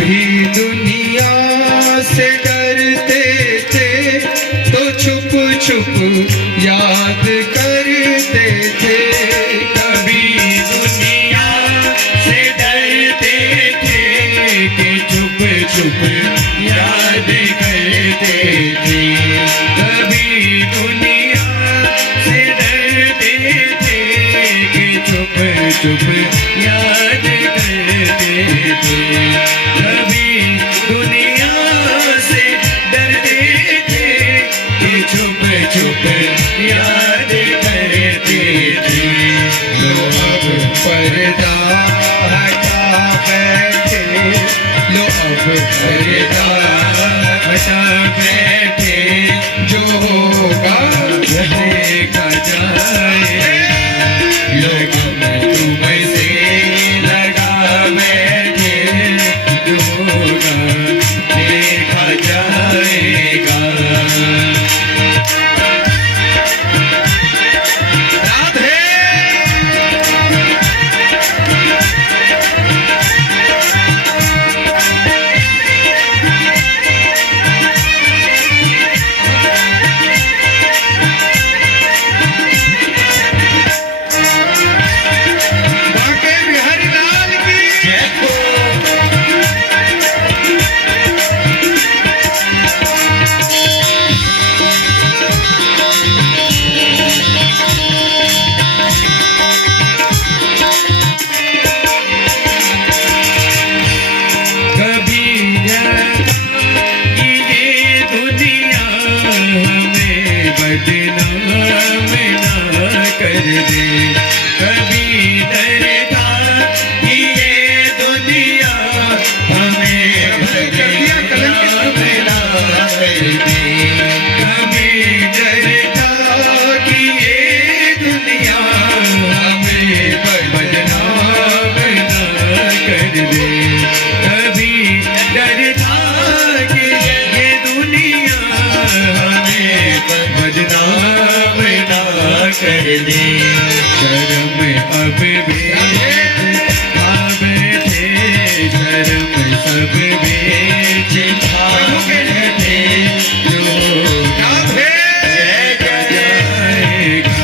कभी दुनिया से डरते थे तो छुप छुप याद करते थे। कभी दुनिया से डरते थे कि छुप छुप याद करते थे। कभी दुनिया से डरते थे कि छुप छुप याद करते थे। कभी दुनिया से डरते थे कि छुप छुप याद करते थे। लो अब पर्दा हटा बैठे, लो अब पर्दा हटा बैठे, जो होगा देखा जाए। लगन तुमसे लगा बैठे, जो होगा देखा जाएगा। राधे बाके बिहारी लाल की जय हो। कभी ये दुनिया हमें बदनाम ना कर दे। कभी डरता कि ये दुनिया हमें बदनाम ना कर दे। कभी डरता कि ये दुनिया हमें बदनाम ना कर दे। कभी डरता कि ये दुनिया हमें बदनाम ना कर दे। शर्म अब भी खा बैठे, शर्म सब बेच खा बैठे, जो राधे जाएगा।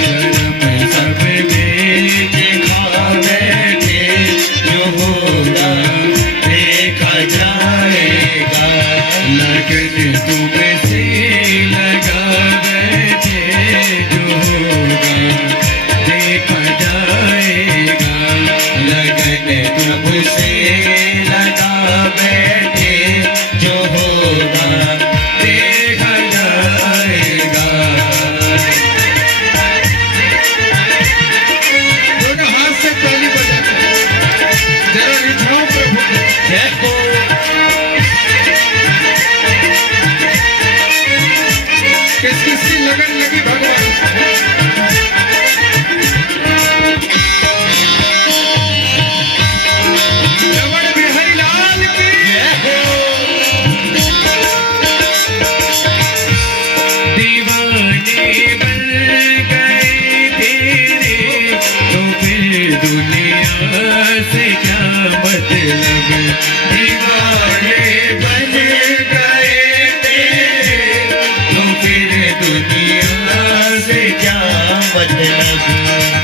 शर्म सब बेच खा बैठे, जो होगा देखा जाएगा। लगन तुमसे लगा बैठे, जो होगा देखा जाएगा। लगन तुमसे लगा बैठे, जो होगा देखा जाएगा। दोनों हाथ से ताली बजाते जरा रिझाओ प्रभु को। जय हो। किस किस की लगन लगी भगवान से। रमण बिहारी लाल की जय हो। दीवाने बन गए तेरे, तो फिर दुनिया से क्या मतलब। दीवाने बन गए तेरे, तो फिर दुनिया से क्या मतलब।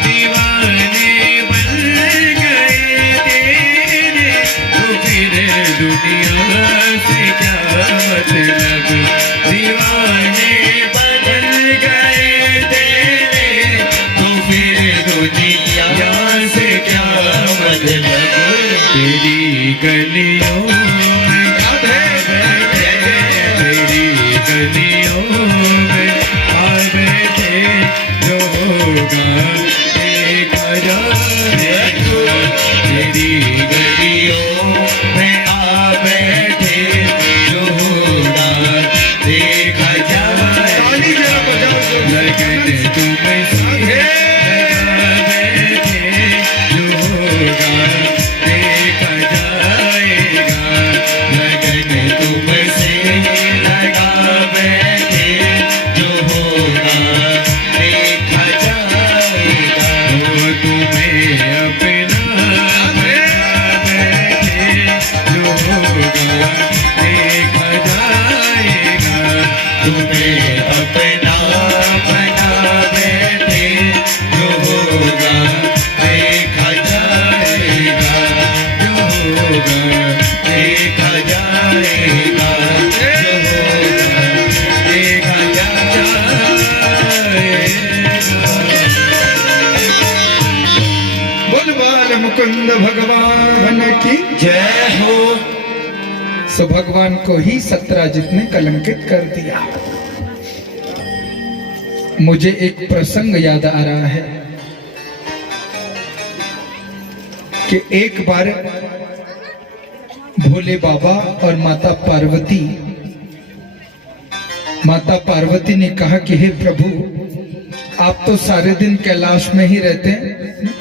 दीवाने बन गए तेरे, तो फिर दुनिया से क्या मतलब। दीवाने बन गए तेरे, तो फिर दुनिया से क्या मतलब। तेरी गलियों में राधे तेरी गलियों में आ बैठे, जो होगा देखा जाएगा। तेरी गलियों में आ बैठे, जो होगा देखा ताली जाएगा। जरा बजाओ जो लगन तुमसे लगा बैठे, जो होगा देखा जाएगा। होगा देखा जाएगा, जो होगा देखा जाएगा। बोल बाल मुकुंद भगवान की जय हो। सो भगवान को ही सत्यराजित ने कलंकित कर दिया। मुझे एक प्रसंग याद आ रहा है कि एक बार भोले बाबा और माता पार्वती ने कहा कि हे प्रभु, आप तो सारे दिन कैलाश में ही रहते हैं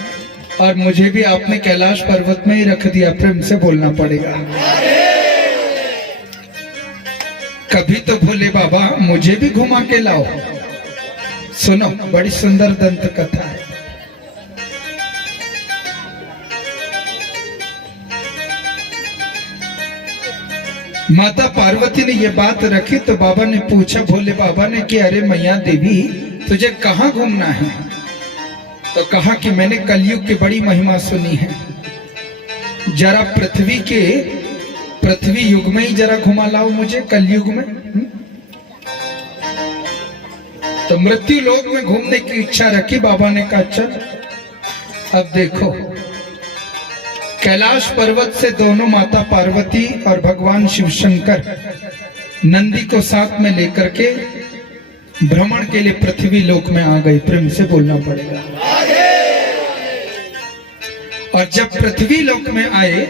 और मुझे भी आपने कैलाश पर्वत में ही रख दिया, प्रेम से बोलना पड़ेगा। कभी तो भोले बाबा मुझे भी घुमा के लाओ। सुनो, बड़ी सुंदर दंत कथा है। माता पार्वती ने ये बात रखी तो बाबा ने पूछा, भोले बाबा ने कि अरे मैया देवी, तुझे कहाँ घूमना है? तो कहा कि मैंने कलयुग की बड़ी महिमा सुनी है, जरा पृथ्वी युग में ही जरा घुमा लाओ मुझे, कलयुग में। तो मृत्यु लोक में घूमने की इच्छा रखी। बाबा ने कहा चल। अब देखो, कैलाश पर्वत से दोनों माता पार्वती और भगवान शिव शंकर नंदी को साथ में लेकर के भ्रमण के लिए पृथ्वी लोक में आ गई। प्रेम से बोलना पड़ेगा। और जब पृथ्वी लोक में आए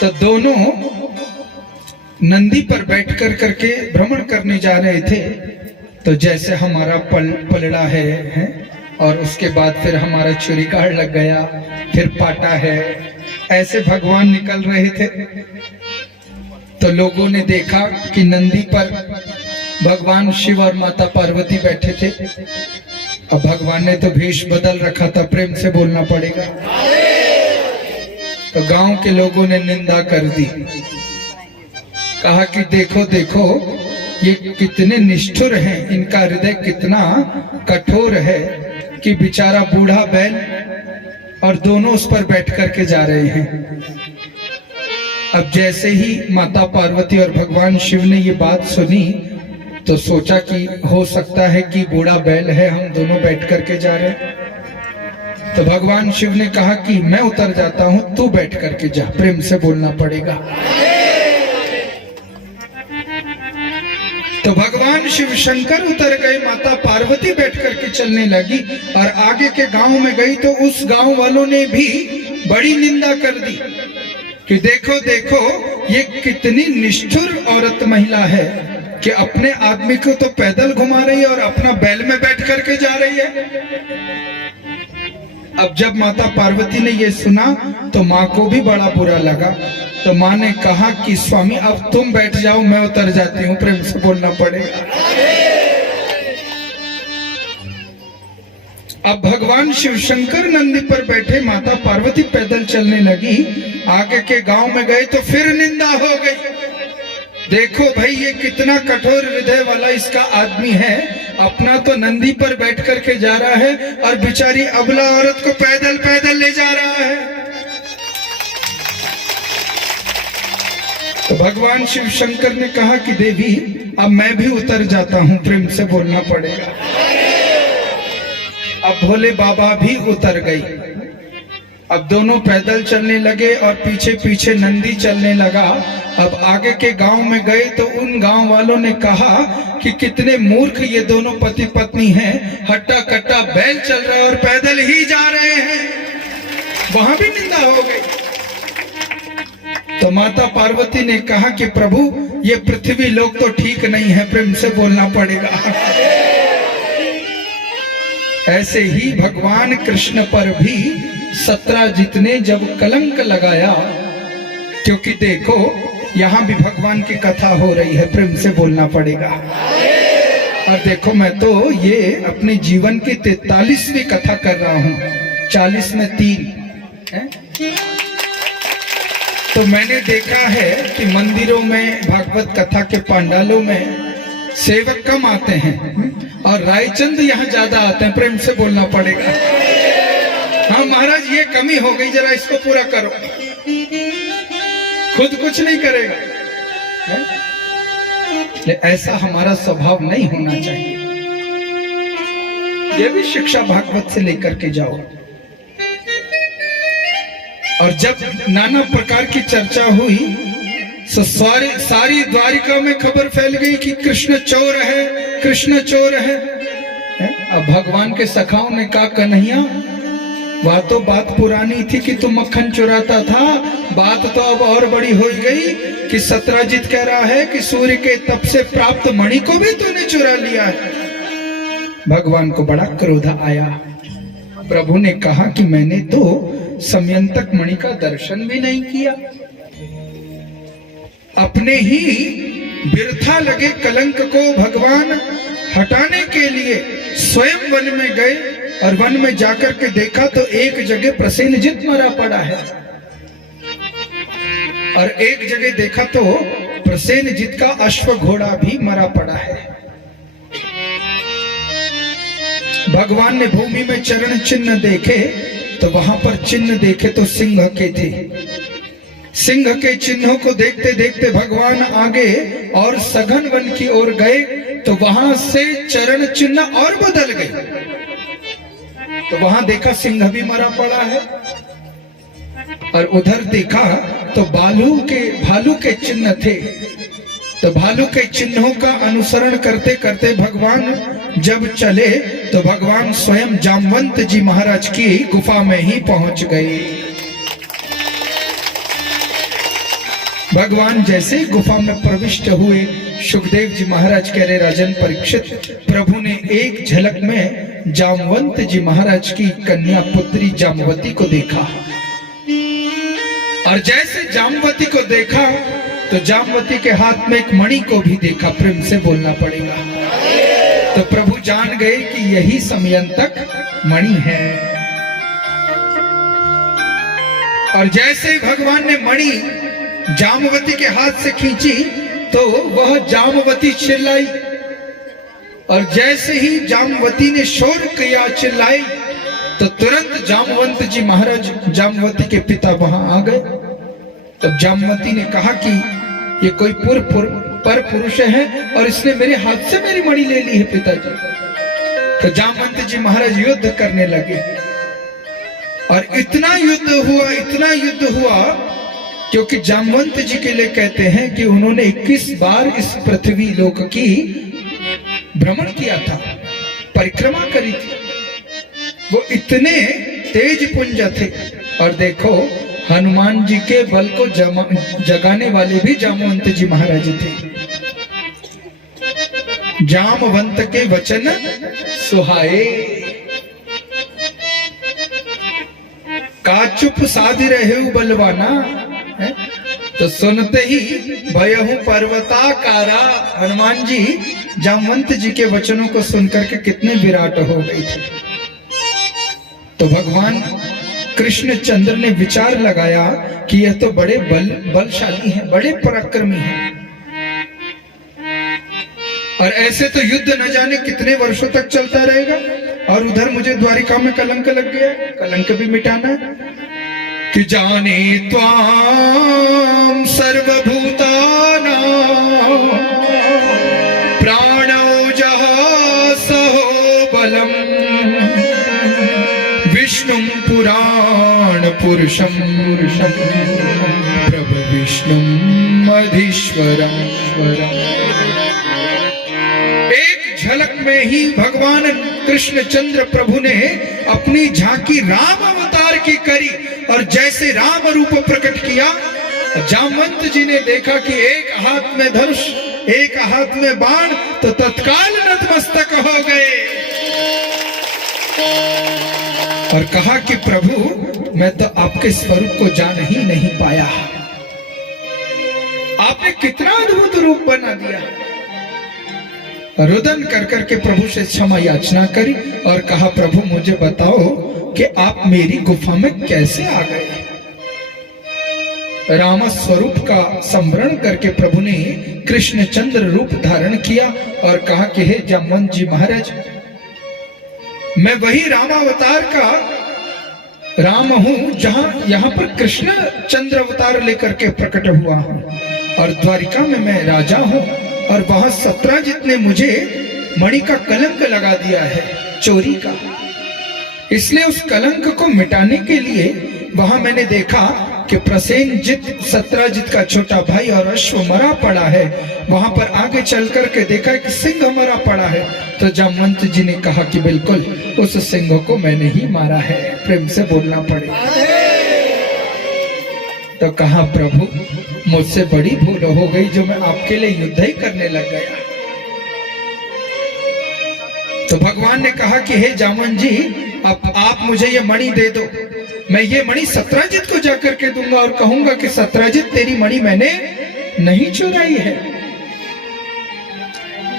तो दोनों नंदी पर बैठकर करके भ्रमण करने जा रहे थे। तो जैसे हमारा पलड़ा है और उसके बाद फिर हमारा चूड़ीकाड़ लग गया, फिर पाटा है, ऐसे भगवान निकल रहे थे। तो लोगों ने देखा कि नंदी पर भगवान शिव और माता पार्वती बैठे थे। अब भगवान ने तो भेष बदल रखा था, प्रेम से बोलना पड़ेगा। तो गांव के लोगों ने निंदा कर दी, कहा कि देखो देखो ये कितने निष्ठुर हैं, इनका हृदय कितना कठोर है कि बेचारा बूढ़ा बैल और दोनों उस पर बैठ करके जा रहे हैं। अब जैसे ही माता पार्वती और भगवान शिव ने ये बात सुनी तो सोचा कि हो सकता है कि बूढ़ा बैल है, हम दोनों बैठ करके जा रहे हैं। तो भगवान शिव ने कहा कि मैं उतर जाता हूं, तू बैठ करके जा। प्रेम से बोलना पड़ेगा। तो भगवान शिव शंकर उतर गए, माता पार्वती बैठ करके चलने लगी और आगे के गांव में गई तो उस गांव वालों ने भी बड़ी निंदा कर दी कि देखो देखो ये कितनी निष्ठुर औरत महिला है कि अपने आदमी को तो पैदल घुमा रही है और अपना बैल में बैठ करके जा रही है। अब जब माता पार्वती ने ये सुना तो माँ को भी बड़ा बुरा लगा। तो माँ ने कहा कि स्वामी अब तुम बैठ जाओ, मैं उतर जाती हूँ। प्रेम से बोलना पड़ेगा। अब भगवान शिव शंकर नंदी पर बैठे, माता पार्वती पैदल चलने लगी। आगे के गांव में गए तो फिर निंदा हो गई। देखो भाई ये कितना कठोर हृदय वाला इसका आदमी है, अपना तो नंदी पर बैठ करके जा रहा है और बेचारी अबला औरत को पैदल पैदल ले जा रहा है। तो भगवान शिव शंकर ने कहा कि देवी अब मैं भी उतर जाता हूं। प्रेम से बोलना पड़ेगा। अब भोले बाबा भी उतर गई। अब दोनों पैदल चलने लगे और पीछे पीछे नंदी चलने लगा। अब आगे के गांव में गए तो उन गांव वालों ने कहा कि कितने मूर्ख ये दोनों पति पत्नी हैं, हट्टा कट्टा बैल चल रहा है और पैदल ही जा रहे हैं। वहां भी निंदा हो गई। तो माता पार्वती ने कहा कि प्रभु ये पृथ्वी लोक तो ठीक नहीं है। प्रेम से बोलना पड़ेगा। ऐसे ही भगवान कृष्ण पर भी सत्यराजित ने जब कलंक लगाया, क्योंकि देखो यहाँ भी भगवान की कथा हो रही है। प्रेम से बोलना पड़ेगा। और देखो मैं तो ये अपने जीवन की 43वीं कथा कर रहा हूँ, 40 में 3 है? तो मैंने देखा है कि मंदिरों में भागवत कथा के पंडालों में सेवक कम आते हैं और रायचंद यहाँ ज्यादा आते हैं। प्रेम से बोलना पड़ेगा। हाँ महाराज ये कमी हो गई, जरा इसको पूरा करो। खुद कुछ नहीं करेगा है? ऐसा हमारा स्वभाव नहीं होना चाहिए। ये भी शिक्षा भागवत से लेकर के जाओ। और जब नाना प्रकार की चर्चा हुई तो सारी द्वारिका में खबर फैल गई कि कृष्ण चोर है, कृष्ण चोर है। अब भगवान के सखाओं ने कहा, कन्हैया वह तो बात पुरानी थी कि तू मक्खन चुराता था, बात तो अब और बड़ी हो गई कि सत्यजित कह रहा है कि सूर्य के तप से प्राप्त मणि को भी तूने चुरा लिया है। भगवान को बड़ा क्रोध आया। प्रभु ने कहा कि मैंने तो समयंतक मणि का दर्शन भी नहीं किया। अपने ही बिरथा लगे कलंक को भगवान हटाने के लिए स्वयं वन में गए और वन में जाकर के देखा तो एक जगह प्रसेनजित मरा पड़ा है और एक जगह देखा तो प्रसेनजित का अश्व घोड़ा भी मरा पड़ा है। भगवान ने भूमि में चरण चिन्ह देखे तो वहां पर चिन्ह देखे तो सिंह के थे। सिंह के चिन्हों को देखते देखते भगवान आगे और सघन वन की ओर गए तो वहां से चरण चिन्ह और बदल गए। तो वहां देखा सिंह भी मरा पड़ा है और उधर देखा तो भालू के चिन्ह थे। तो भालू के चिन्हों का अनुसरण करते करते भगवान जब चले तो भगवान स्वयं जामवंत जी महाराज की गुफा में ही पहुंच गए। भगवान जैसे गुफा में प्रविष्ट हुए, सुखदेव जी महाराज कह रहे, राजन परीक्षित, प्रभु ने एक झलक में जामवंत जी महाराज की कन्या पुत्री जामवती को देखा। और जैसे जामवती को देखा तो जामवती के हाथ में एक मणि को भी देखा। प्रेम से बोलना पड़ेगा। तो प्रभु जान गए कि यही समयंतक मणि है। और जैसे भगवान ने मणि जामवती के हाथ से खींची तो वह जामवती चिल्लाई और जैसे ही जामवती ने शोर किया, चिल्लाई, तो तुरंत जामवंत जी महाराज जामवती के पिता वहां आ गए। तब जामवती ने कहा कि ये कोई पर पुरुष है और इसने मेरे हाथ से मेरी मणि ले ली है पिताजी। तो जामवंत जी महाराज युद्ध करने लगे और इतना युद्ध हुआ क्योंकि जामवंत जी के लिए कहते हैं कि उन्होंने 21 बार इस पृथ्वी लोक की भ्रमण किया था, परिक्रमा करी थी। वो इतने तेज पुंज थे। और देखो हनुमान जी के बल को जगाने वाले भी जामवंत जी महाराज थे। जामवंत के वचन सुहाए, का चुप साध रहे बलवाना। तो सुनते ही भयहु पर्वताकारा। हनुमान जी जामवंत जी के वचनों को सुनकर के कितने विराट हो गए थे। तो भगवान कृष्णचंद्र ने विचार लगाया कि यह तो बड़े बलशाली हैं, बड़े पराक्रमी हैं और ऐसे तो युद्ध न जाने कितने वर्षों तक चलता रहेगा। और उधर मुझे द्वारिका में कलंक लग गया, कलंक भी मिटाना कि जाने त्वां सर्वभूतानां प्राणो जहासहो बलम् विष्णुं पुराण पुरुषं प्रभु विष्णुं मधीश्वरं। एक झलक में ही भगवान कृष्णचंद्र प्रभु ने अपनी झांकी राम अवतार की करी और जैसे राम रूप प्रकट किया, जामवंत जी ने देखा कि एक हाथ में धनुष, एक हाथ में बाण, तो तत्काल नतमस्तक हो गए और कहा कि प्रभु मैं तो आपके स्वरूप को जान ही नहीं पाया, आपने कितना अद्भुत रूप बना दिया। रुदन कर करके प्रभु से क्षमा याचना करी और कहा प्रभु मुझे बताओ कि आप मेरी गुफा में कैसे आ गए। राम स्वरूप का स्मरण करके प्रभु ने कृष्णचंद्र रूप धारण किया और कहा कि हे जामवंत जी महाराज, मैं वही रामावतार का राम हूं जहां यहाँ पर कृष्ण चंद्र अवतार लेकर के प्रकट हुआ हूं, और द्वारिका में मैं राजा हूं, और वहां सत्राजित ने मुझे मणि का कलंक लगा दिया है, चोरी का। इसलिए उस कलंक को मिटाने के लिए वहां मैंने देखा कि प्रसेनजित सत्राजित का छोटा भाई और अश्व मरा पड़ा है। वहां पर आगे चल करके देखा कि सिंह मरा पड़ा है, तो जामवंत जी ने कहा कि बिल्कुल उस सिंह को मैंने ही मारा है। प्रेम से बोलना पड़ेगा। तो कहा प्रभु मुझसे बड़ी भूल हो गई जो मैं आपके लिए युद्ध ही करने लग गया। तो भगवान ने कहा कि हे जामवंत जी, अब आप मुझे ये मणि दे दो, मैं ये मणि सत्राजित को जाकर के दूंगा और कहूंगा कि सत्राजित तेरी मणि मैंने नहीं चुराई है।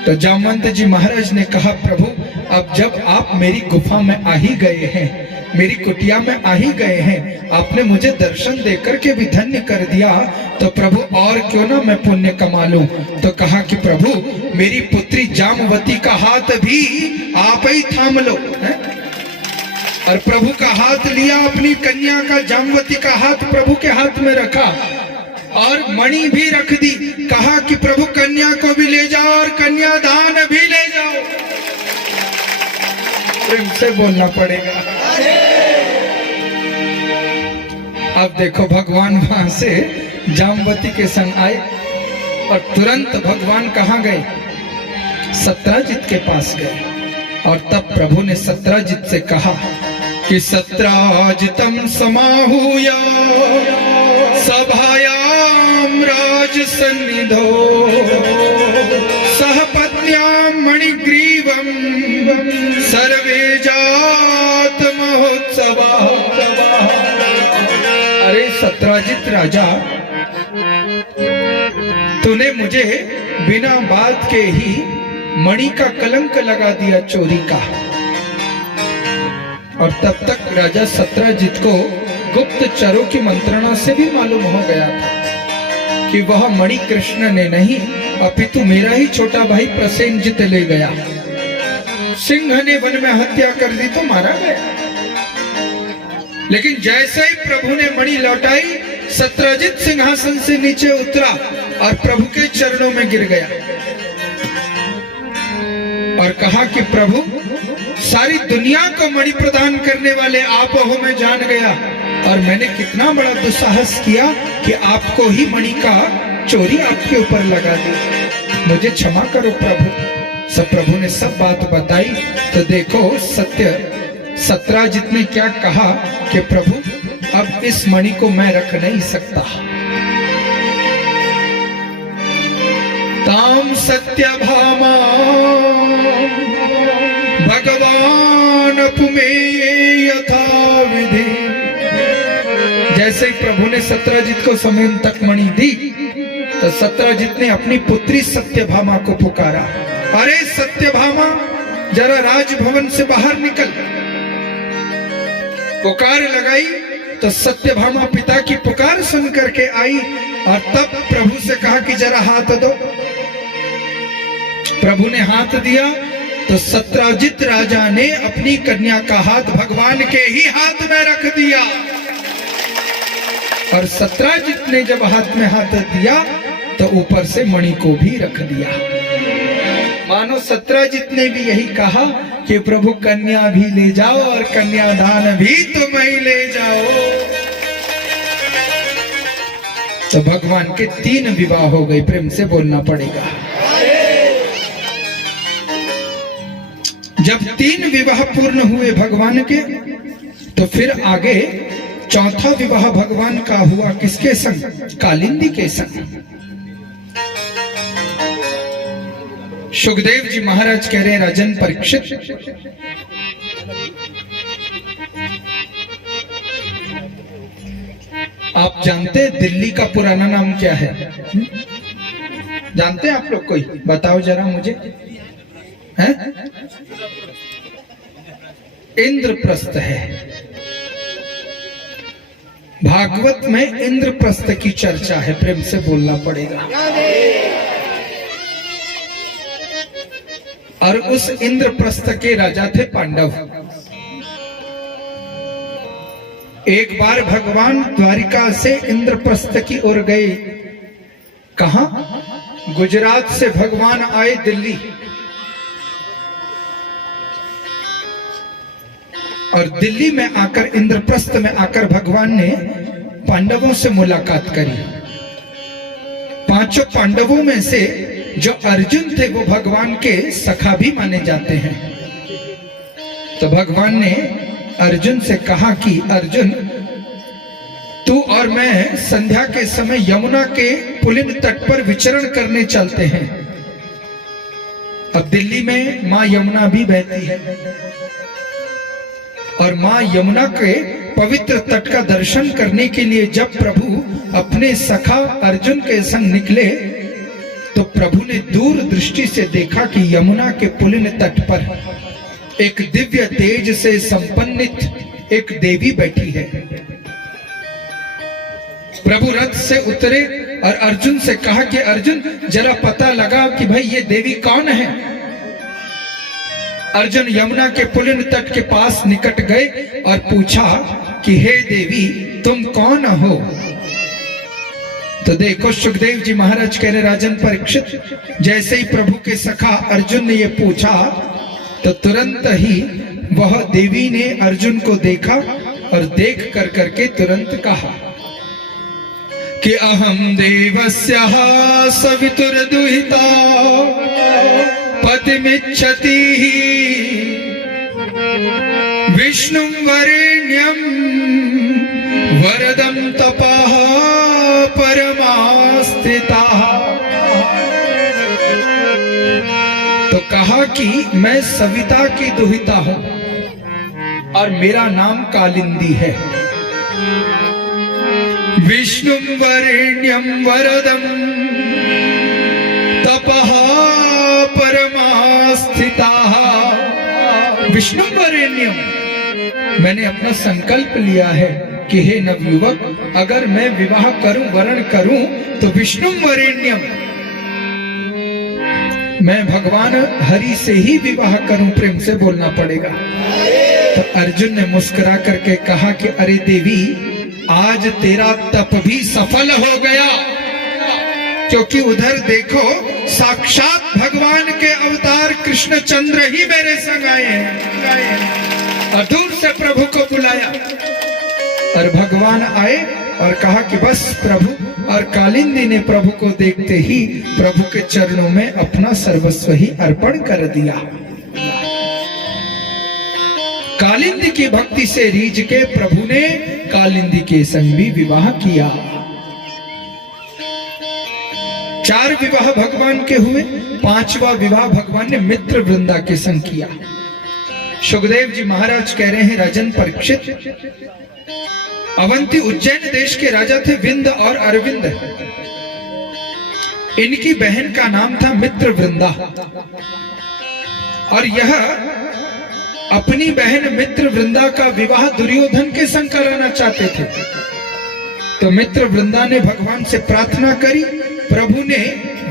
तो जामवंत जी महाराज ने कहा प्रभु अब जब आप मेरी गुफा में आ ही गए हैं, मेरी कुटिया में आ ही गए हैं, आपने मुझे दर्शन देकर के भी धन्य कर दिया, तो प्रभु और क्यों ना मैं पुण्य कमा लूं। तो कहा कि प्रभु मेरी पुत्री जामवती का हाथ भी आप ही थाम लो, है? और प्रभु का हाथ लिया, अपनी कन्या का जामवती का हाथ प्रभु के हाथ में रखा और मणि भी रख दी। कहा कि प्रभु कन्या को भी ले जाओ और कन्यादान भी ले जाओ। प्रेम से बोलना पड़ेगा। अब देखो भगवान वहां से जामवती के संग आए और तुरंत भगवान कहाँ गए? सत्राजित के पास गए। और तब प्रभु ने सत्राजित से कहा कि सत्राजितम समाहूय सभायाम राजसन्निधो सहपत्न्यां मणिग्रीवं सर्वे जात महोत्सवा। अरे सत्राजित राजा, तूने मुझे बिना बात के ही मणि का कलंक लगा दिया, चोरी का। और तब तक राजा सत्राजित को गुप्तचरों की मंत्रणा से भी मालूम हो गया था कि वह मणि कृष्ण ने नहीं अपितु मेरा ही छोटा भाई प्रसेनजित ले गया। सिंह ने वन में हत्या कर दी तो मारा गया। लेकिन जैसे ही प्रभु ने मणि लौटाई, सत्राजित सिंहासन से नीचे उतरा और प्रभु के चरणों में गिर गया और कहा कि प्रभु सारी दुनिया को मणि प्रदान करने वाले आप हो, मैं जान गया, और मैंने कितना बड़ा दुस्साहस किया कि आपको ही मणि का चोरी आपके ऊपर लगा दी, मुझे क्षमा करो प्रभु। सब प्रभु ने सब बात बताई। तो देखो सत्राजित ने क्या कहा कि प्रभु अब इस मणि को मैं रख नहीं सकता। ताम सत्यभामा भगवान पुमेय यथा विधि। जैसे ही प्रभु ने सत्राजित को समेन तक मणि दी, तो सत्राजित ने अपनी पुत्री सत्यभामा को पुकारा, अरे सत्यभामा जरा राजभवन से बाहर निकल। पुकार लगाई तो सत्यभामा पिता की पुकार सुन करके आई और तब प्रभु से कहा कि जरा हाथ दो। प्रभु ने हाथ दिया तो सत्राजित राजा ने अपनी कन्या का हाथ भगवान के ही हाथ में रख दिया। और सत्राजित ने जब हाथ में हाथ दिया तो ऊपर से मणि को भी रख दिया। मानो सत्राजित ने भी यही कहा कि प्रभु कन्या भी ले जाओ और कन्यादान भी तुम ही ले जाओ। तो भगवान के 3 विवाह हो गए। प्रेम से बोलना पड़ेगा। जब 3 विवाह पूर्ण हुए भगवान के, तो फिर आगे 4था विवाह भगवान का हुआ किसके संग? कालिंदी के संग। सुखदेव जी महाराज कह रहे हैं, राजन परीक्षित, आप जानते हैं दिल्ली का पुराना नाम क्या है? जानते हैं आप लोग? कोई बताओ जरा मुझे। है? इंद्रप्रस्थ है। भागवत में इंद्रप्रस्थ की चर्चा है। प्रेम से बोलना पड़ेगा। और उस इंद्रप्रस्थ के राजा थे पांडव। एक बार भगवान द्वारिका से इंद्रप्रस्थ की ओर गए। कहा? गुजरात से भगवान आए दिल्ली, और दिल्ली में आकर, इंद्रप्रस्थ में आकर भगवान ने पांडवों से मुलाकात करी। पांचों पांडवों में से जो अर्जुन थे वो भगवान के सखा भी माने जाते हैं। तो भगवान ने अर्जुन से कहा कि अर्जुन, तू और मैं संध्या के समय यमुना के पुलिन तट पर विचरण करने चलते हैं। अब दिल्ली में मां यमुना भी बहती है, और मां यमुना के पवित्र तट का दर्शन करने के लिए जब प्रभु अपने सखा अर्जुन के संग निकले, तो प्रभु ने दूर दृष्टि से देखा कि यमुना के पुलिन तट पर एक दिव्य तेज से संपन्नित एक देवी बैठी है। प्रभु रथ से उतरे और अर्जुन से कहा कि अर्जुन, जरा पता लगा कि भाई ये देवी कौन है। अर्जुन यमुना के पुलिन तट के पास निकट गए और पूछा कि हे देवी, तुम कौन हो? तो देखो, सुखदेव जी महाराज कह रहे, राजन परीक्षित, जैसे ही प्रभु के सखा अर्जुन ने ये पूछा, तो तुरंत ही वह देवी ने अर्जुन को देखा और देख कर करके तुरंत कहा कि अहम देवस्यः सवितुर्दुहिता पतिमिच्छति विष्णुं वरेण्यं वरदं तपः परमास्थितः। तो कहा कि मैं सविता की दुहिता हूं और मेरा नाम कालिंदी है। विष्णुं वरेण्यं वरदं तपः परमास्थितः। विष्णु वरेण्यम, मैंने अपना संकल्प लिया है कि हे नवयुवक, अगर मैं विवाह करूं, वरण करूं, तो विष्णु वरेण्यम, मैं भगवान हरि से ही विवाह करूं। प्रेम से बोलना पड़ेगा। तो अर्जुन ने मुस्कुरा करके कहा कि अरे देवी, आज तेरा तप भी सफल हो गया, क्योंकि उधर देखो साक्षात भगवान के अवतार कृष्णचंद्र ही मेरे संग आए हैं। और दूर से प्रभु को बुलाया और भगवान आए और कहा कि बस प्रभु, और कालिंदी ने प्रभु को देखते ही प्रभु के चरणों में अपना सर्वस्व ही अर्पण कर दिया। कालिंदी की भक्ति से रीझ के प्रभु ने कालिंदी के संग भी विवाह किया। 4 विवाह भगवान के हुए, 5वां विवाह भगवान ने मित्र वृंदा के संग किया। सुखदेव जी महाराज कह रहे हैं, राजन परीक्षित, अवंती उज्जैन देश के राजा थे विंद और अरविंद। इनकी बहन का नाम था मित्र वृंदा, और यह अपनी बहन मित्र वृंदा का विवाह दुर्योधन के संग कराना चाहते थे। तो मित्र वृंदा ने भगवान से प्रार्थना करी, प्रभु ने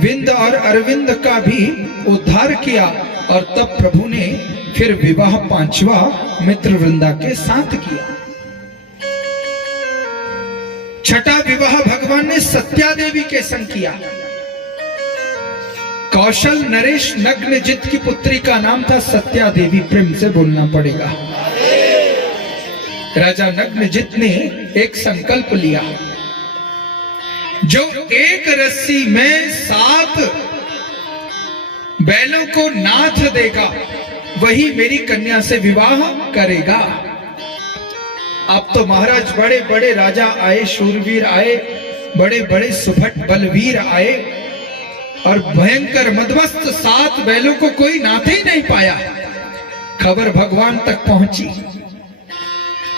विंद और अरविंद का भी उद्धार किया, और तब प्रभु ने फिर विवाह 5वां मित्र वृंदा के साथ किया। 6ठा विवाह भगवान ने सत्या देवी के संग किया। कौशल नरेश नग्नजित की पुत्री का नाम था सत्या देवी। प्रेम से बोलना पड़ेगा। राजा नग्नजित ने एक संकल्प लिया, जो एक रस्सी में 7 बैलों को नाथ देगा, वही मेरी कन्या से विवाह करेगा। अब तो महाराज बड़े बड़े राजा आए, शूरवीर आए, बड़े बड़े सुभट बलवीर आए, और भयंकर मदमस्त 7 बैलों को कोई नाथ ही नहीं पाया। खबर भगवान तक पहुंची,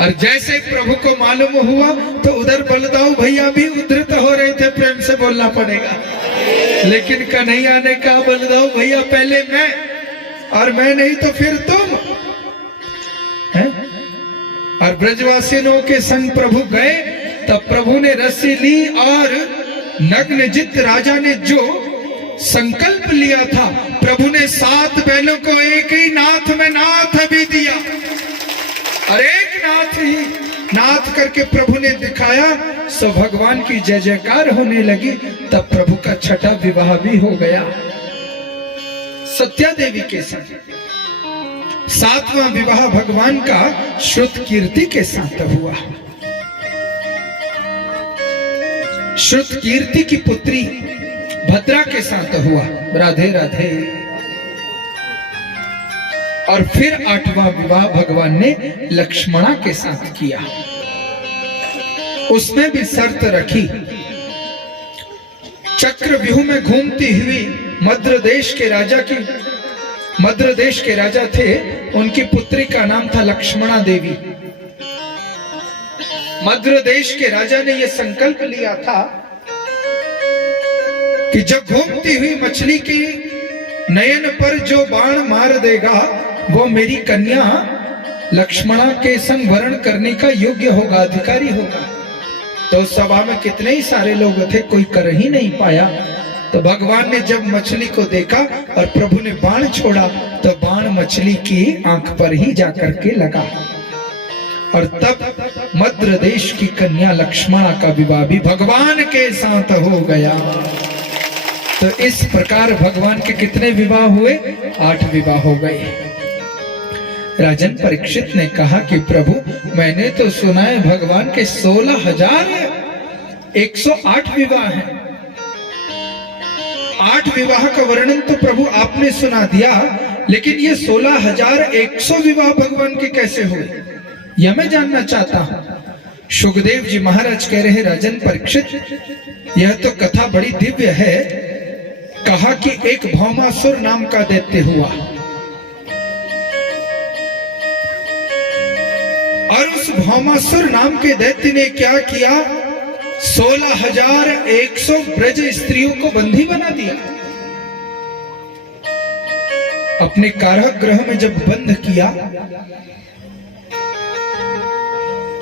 और जैसे प्रभु को मालूम हुआ तो उधर बलदाऊ भैया भी उद्धृत हो रहे थे। प्रेम से बोलना पड़ेगा। लेकिन कन्हैया ने कहा, बलदाऊ भैया पहले मैं, और मैं नहीं तो फिर तुम हैं? और ब्रजवासियों के संग प्रभु गए, तब प्रभु ने रस्सी ली, और नग्नजित राजा ने जो संकल्प लिया था, प्रभु ने 7 बैलों को एक ही नाथ में नाथ भी दिया, और एक नाथ ही नाथ करके प्रभु ने दिखाया, सो भगवान की जय जयकार होने लगी। तब प्रभु का छठा विवाह भी हो गया सत्या देवी के साथ। सातवां विवाह भगवान का श्रुत कीर्ति के साथ हुआ। श्रुत कीर्ति की पुत्री भद्रा के साथ हुआ। राधे राधे। और फिर आठवां विवाह भगवान ने लक्ष्मणा के साथ किया। उसमें भी शर्त रखी, चक्रव्यूह में घूमती हुई मद्र देश के राजा थे, उनकी पुत्री का नाम था लक्ष्मणा देवी। मद्र देश के राजा ने यह संकल्प लिया था कि जब घूमती हुई मछली की नयन पर जो बाण मार देगा वो मेरी कन्या लक्ष्मणा के संग वर्ण करने का योग्य होगा, अधिकारी होगा। तो सभा में कितने ही सारे लोग थे, कोई कर ही नहीं पाया। तो भगवान ने जब मछली को देखा और प्रभु ने बाण छोड़ा, तो बाण मछली की आंख पर ही जाकर के लगा। और तब मद्र देश की कन्या लक्ष्मणा का विवाह भी भगवान के साथ हो गया। तो इस प्रकार भगवान के कितने विवाह हुए? 8 विवाह हो गए। राजन परीक्षित ने कहा कि प्रभु, मैंने तो सुना है भगवान के 16,108 विवाह हैं। 8 विवाह का वर्णन तो प्रभु आपने सुना दिया, लेकिन ये 16,100 विवाह भगवान के कैसे हुए, यह मैं जानना चाहता हूं। शुकदेव जी महाराज कह रहे, राजन परीक्षित, यह तो कथा बड़ी दिव्य है। कहा कि एक भौमासुर नाम का दैत्य हुआ, और उस भौमासुर नाम के दैत्य ने क्या किया? 16,100 ब्रज स्त्रियों को बंदी बना दिया। अपने कारागृह में जब बंद किया,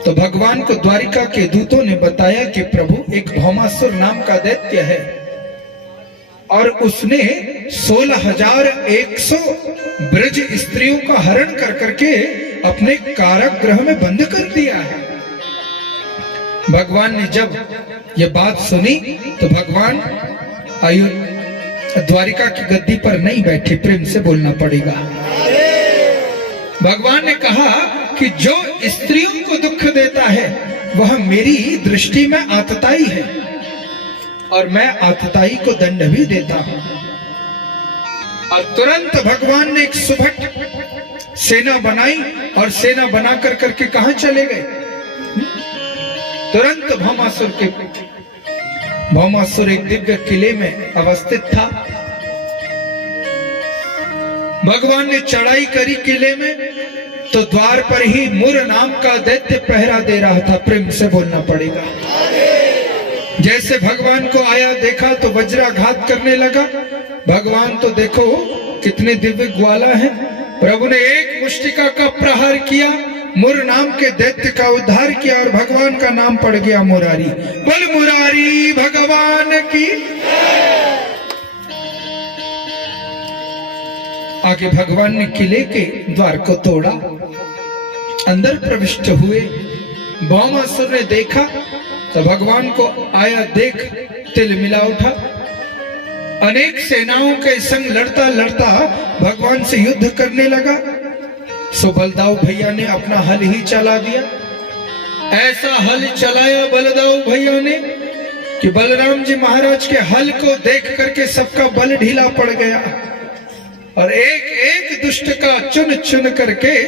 तो भगवान को द्वारिका के दूतों ने बताया कि प्रभु, एक भौमासुर नाम का दैत्य है और उसने 16,100 ब्रज स्त्रियों का हरण कर करके अपने कारागृह में बंद कर दिया है। भगवान ने जब ये बात सुनी, तो भगवान द्वारिका की गद्दी पर नहीं बैठे, प्रेम से बोलना पड़ेगा। भगवान ने कहा कि जो स्त्रियों को दुख देता है वह मेरी दृष्टि में आतताई है, और मैं आतताई को दंड भी देता हूं। और तुरंत भगवान ने एक सुभट सेना बनाई, और सेना बना कर करके कहां चले गए? तुरंत भौमासुर एक दिव्य किले में अवस्थित था। भगवान ने चढ़ाई करी किले में, तो द्वार पर ही मुर नाम का दैत्य पहरा दे रहा था। प्रेम से बोलना पड़ेगा। जैसे भगवान को आया, देखा तो वज्राघात करने लगा। भगवान तो देखो कितने दिव्य ग्वाला हैं। प्रभु ने एक मुष्टिका का प्रहार किया, मुर नाम के दैत्य का उद्धार किया, और भगवान का नाम पड़ गया मुरारी। बोल मुरारी भगवान की। आगे भगवान ने किले के द्वार को तोड़ा, अंदर प्रविष्ट हुए। भौमासुर ने देखा तो भगवान को आया देख तिल मिला उठा। अनेक सेनाओं के संग लड़ता लड़ता भगवान से युद्ध करने लगा। सो बलदाऊ भैया ने अपना हल ही चला दिया। ऐसा हल चलाया बलदाऊ भैया ने कि बलराम जी महाराज के हल को देख करके सबका बल ढीला पड़ गया, और एक एक दुष्ट का चुन चुन करके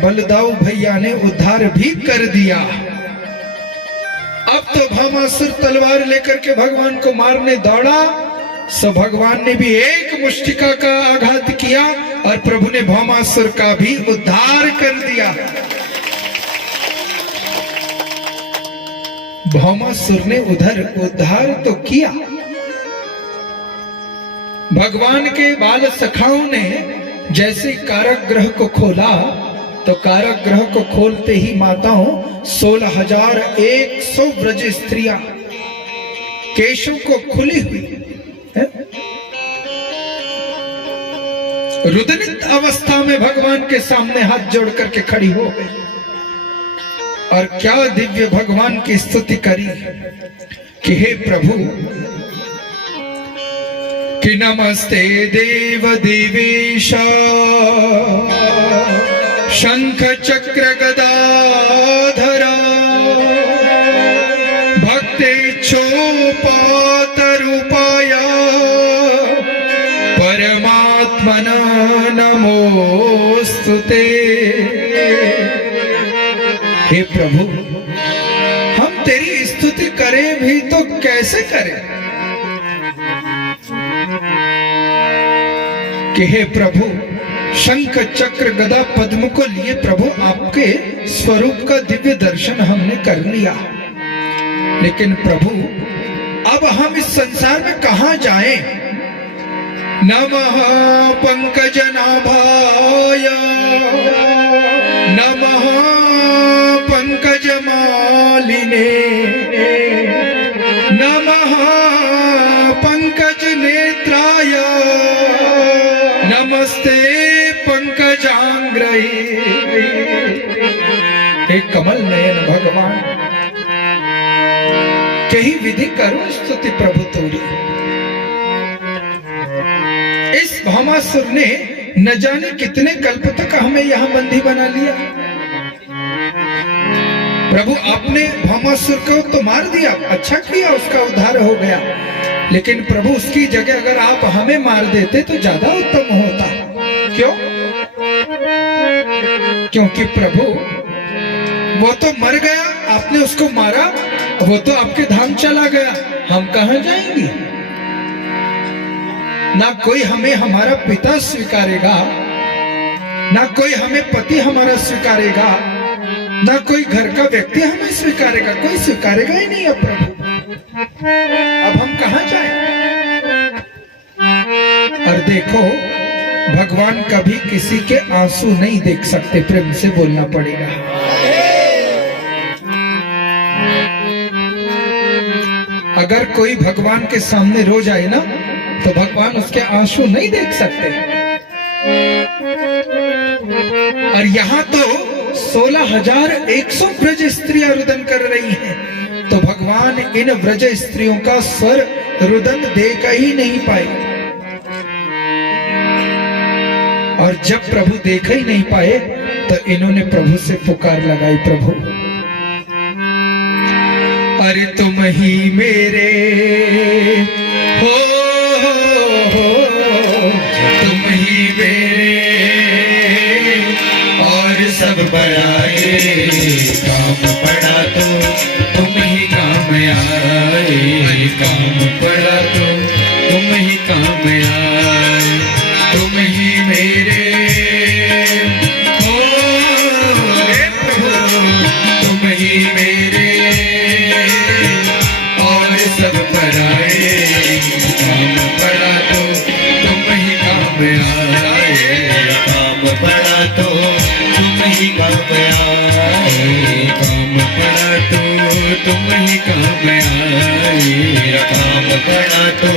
बलदाऊ भैया ने उद्धार भी कर दिया। अब तो भौमासुर तलवार लेकर के भगवान को मारने दौड़ा। सो भगवान ने भी एक मुष्टिका का आघात किया, और प्रभु ने भौमासुर का भी उद्धार कर दिया। भौमासुर ने उधर उद्धार तो किया। भगवान के बाल सखाओं ने जैसे कारागृह को खोला, तो कारागृह को खोलते ही माताओं 16,100 ब्रज स्त्रियां केशों को खुली हुई रुदनित अवस्था में भगवान के सामने हाथ जोड़ करके खड़ी हो गई। और क्या दिव्य भगवान की स्तुति करी कि हे प्रभु कि नमस्ते देव देवेशा शंख चक्र गदाधरा भक्तेच्छोपात रूपाय परमात्मना नमोस्तुते। हे प्रभु हम तेरी स्तुति करें भी तो कैसे करें कि हे प्रभु शंख चक्र गदा पद्म को लिए प्रभु आपके स्वरूप का दिव्य दर्शन हमने कर लिया, लेकिन प्रभु अब हम इस संसार में कहां जाएं? नमः पंकजनाभाय नमः पंकजमालिने नमः पंकज नेत्राय नमस्ते पंकजांग्रही। हे कमल नयन भगवान कही विधि करो स्तुति प्रभु तोरी। इस भामासुर ने न जाने कितने कल्प तक हमें यहाँ बंदी बना लिया। प्रभु आपने भामासुर को तो मार दिया, अच्छा किया, उसका उद्धार हो गया, लेकिन प्रभु उसकी जगह अगर आप हमें मार देते तो ज्यादा उत्तम होता। क्यों? क्योंकि प्रभु वो तो मर गया, आपने उसको मारा, वो तो आपके धाम चला गया, हम कहां जाएंगे? ना कोई हमें हमारा पिता स्वीकारेगा, ना कोई हमें पति हमारा स्वीकारेगा, ना कोई घर का व्यक्ति हमें स्वीकारेगा, कोई स्वीकारेगा ही नहीं। अब प्रभु अब हम कहां जाएं? और देखो भगवान कभी किसी के आंसू नहीं देख सकते, प्रेम से बोलना पड़ेगा। अगर कोई भगवान के सामने रो जाए ना तो भगवान उसके आंसू नहीं देख सकते। और यहाँ तो 16,100 ब्रज स्त्रियां रुदन कर रही हैं, तो भगवान इन ब्रज स्त्रियों का स्वर रुदन देख ही नहीं पाए। और जब प्रभु देख ही नहीं पाए तो इन्होंने प्रभु से पुकार लगाई, प्रभु अरे तुम ही मेरे हो, तुम ही मेरे और सब पराए, काम पड़ा तो तुम ही काम आए, काम पड़ा तो तुम ही काम आए। तुम ही मेरे हो प्रभु, तुम ही मेरे और सब पराए, काम पड़ा तो तुम ही काम आए, काम पड़ा तो तुम ही काम आए, काम पड़ा तो तुम ही काम आए, काम पड़ा तो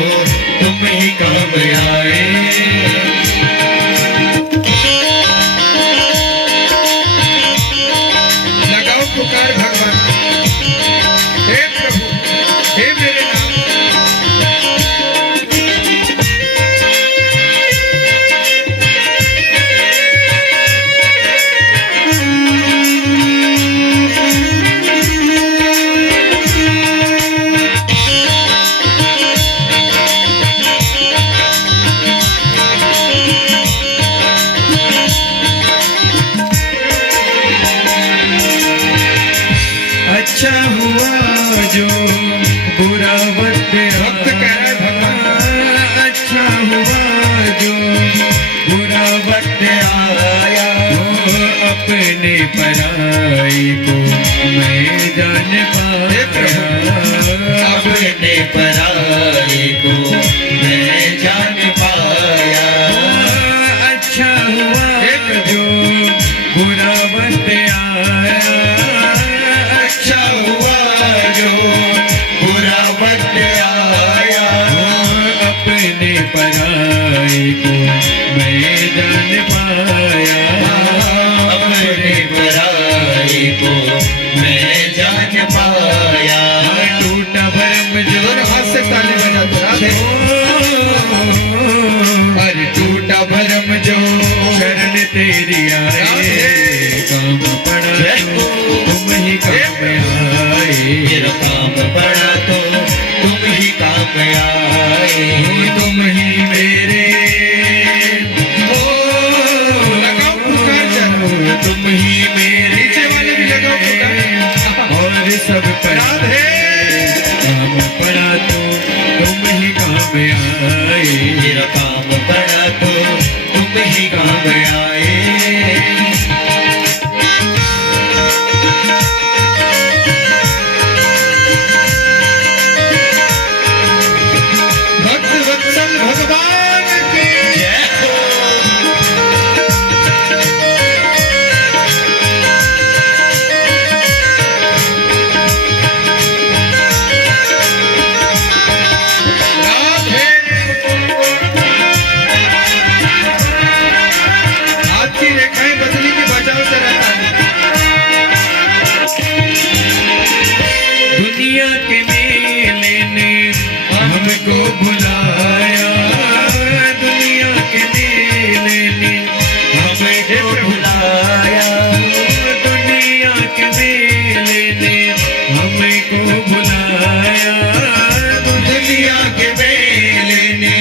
तुम ही काम आए। लगाओ पुकार भगवान, हे प्रभु, हे मेरे नाम। अच्छा हुआ जो बुरा वक्त भक्त कह रहे भगवान, अच्छा हुआ जो बुरा वक्त आया, वो अपने पराई को मैं जान पाया, अपने पराई को मैं जान पाया। अच्छा हुआ जो बुरा वक्त आया, अच्छा हुआ जो बुरा वक्त आया, अपने पराई को मैं जान पाया, अपने पराई को आए, मेरा काम पड़ा तो तुम ही काम आए। भक्त वत्सल भगवान की जय हो। राधे। हाथ की रेखाएं बदली की बचाव से रहता है। दुनिया के मेले ने हमको बुलाया, दुनिया के मेले ने हमको बुलाया, दुनिया के मेले ने हमको बुलाया, दुनिया के मेले ने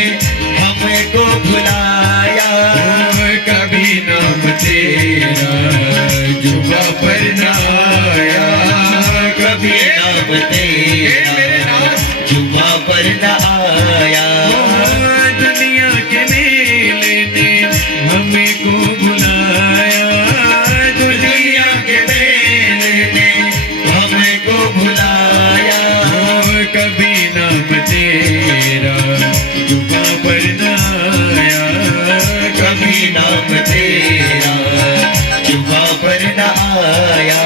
हमको बुलाया। कभी नाम तेरा जुबा पर ना आया, कभी नाम तेरा जुबा पर न आया। दुनिया के मेले ने हमको बुलाया, दुनिया के मेले ने हमको बुलाया। कभी नाम तेरा जुबा पर न आया, कभी नाम तेरा जुबा पर न आया।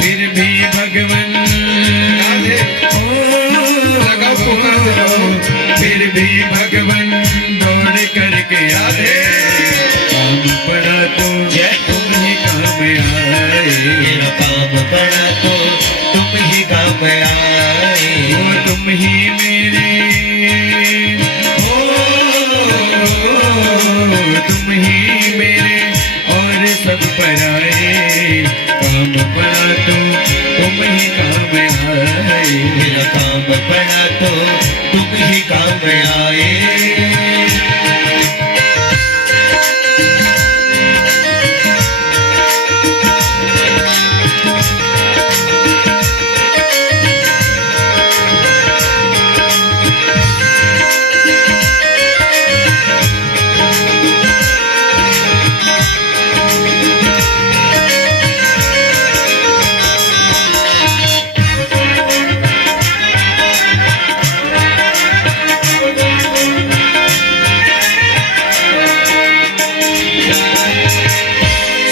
फिर भी भगवन फिर भी भगवन दौड़ करके आए, काम पड़ा तो तुम ही काम आए, मेरा काम पड़ा तो तुम ही काम आए। वो तुम ही मेरे हो, तुम ही मेरे और सब पर आए, काम पड़ा तो तुम ही काम आए, मेरा काम पड़ा तो तुम ही काम आए।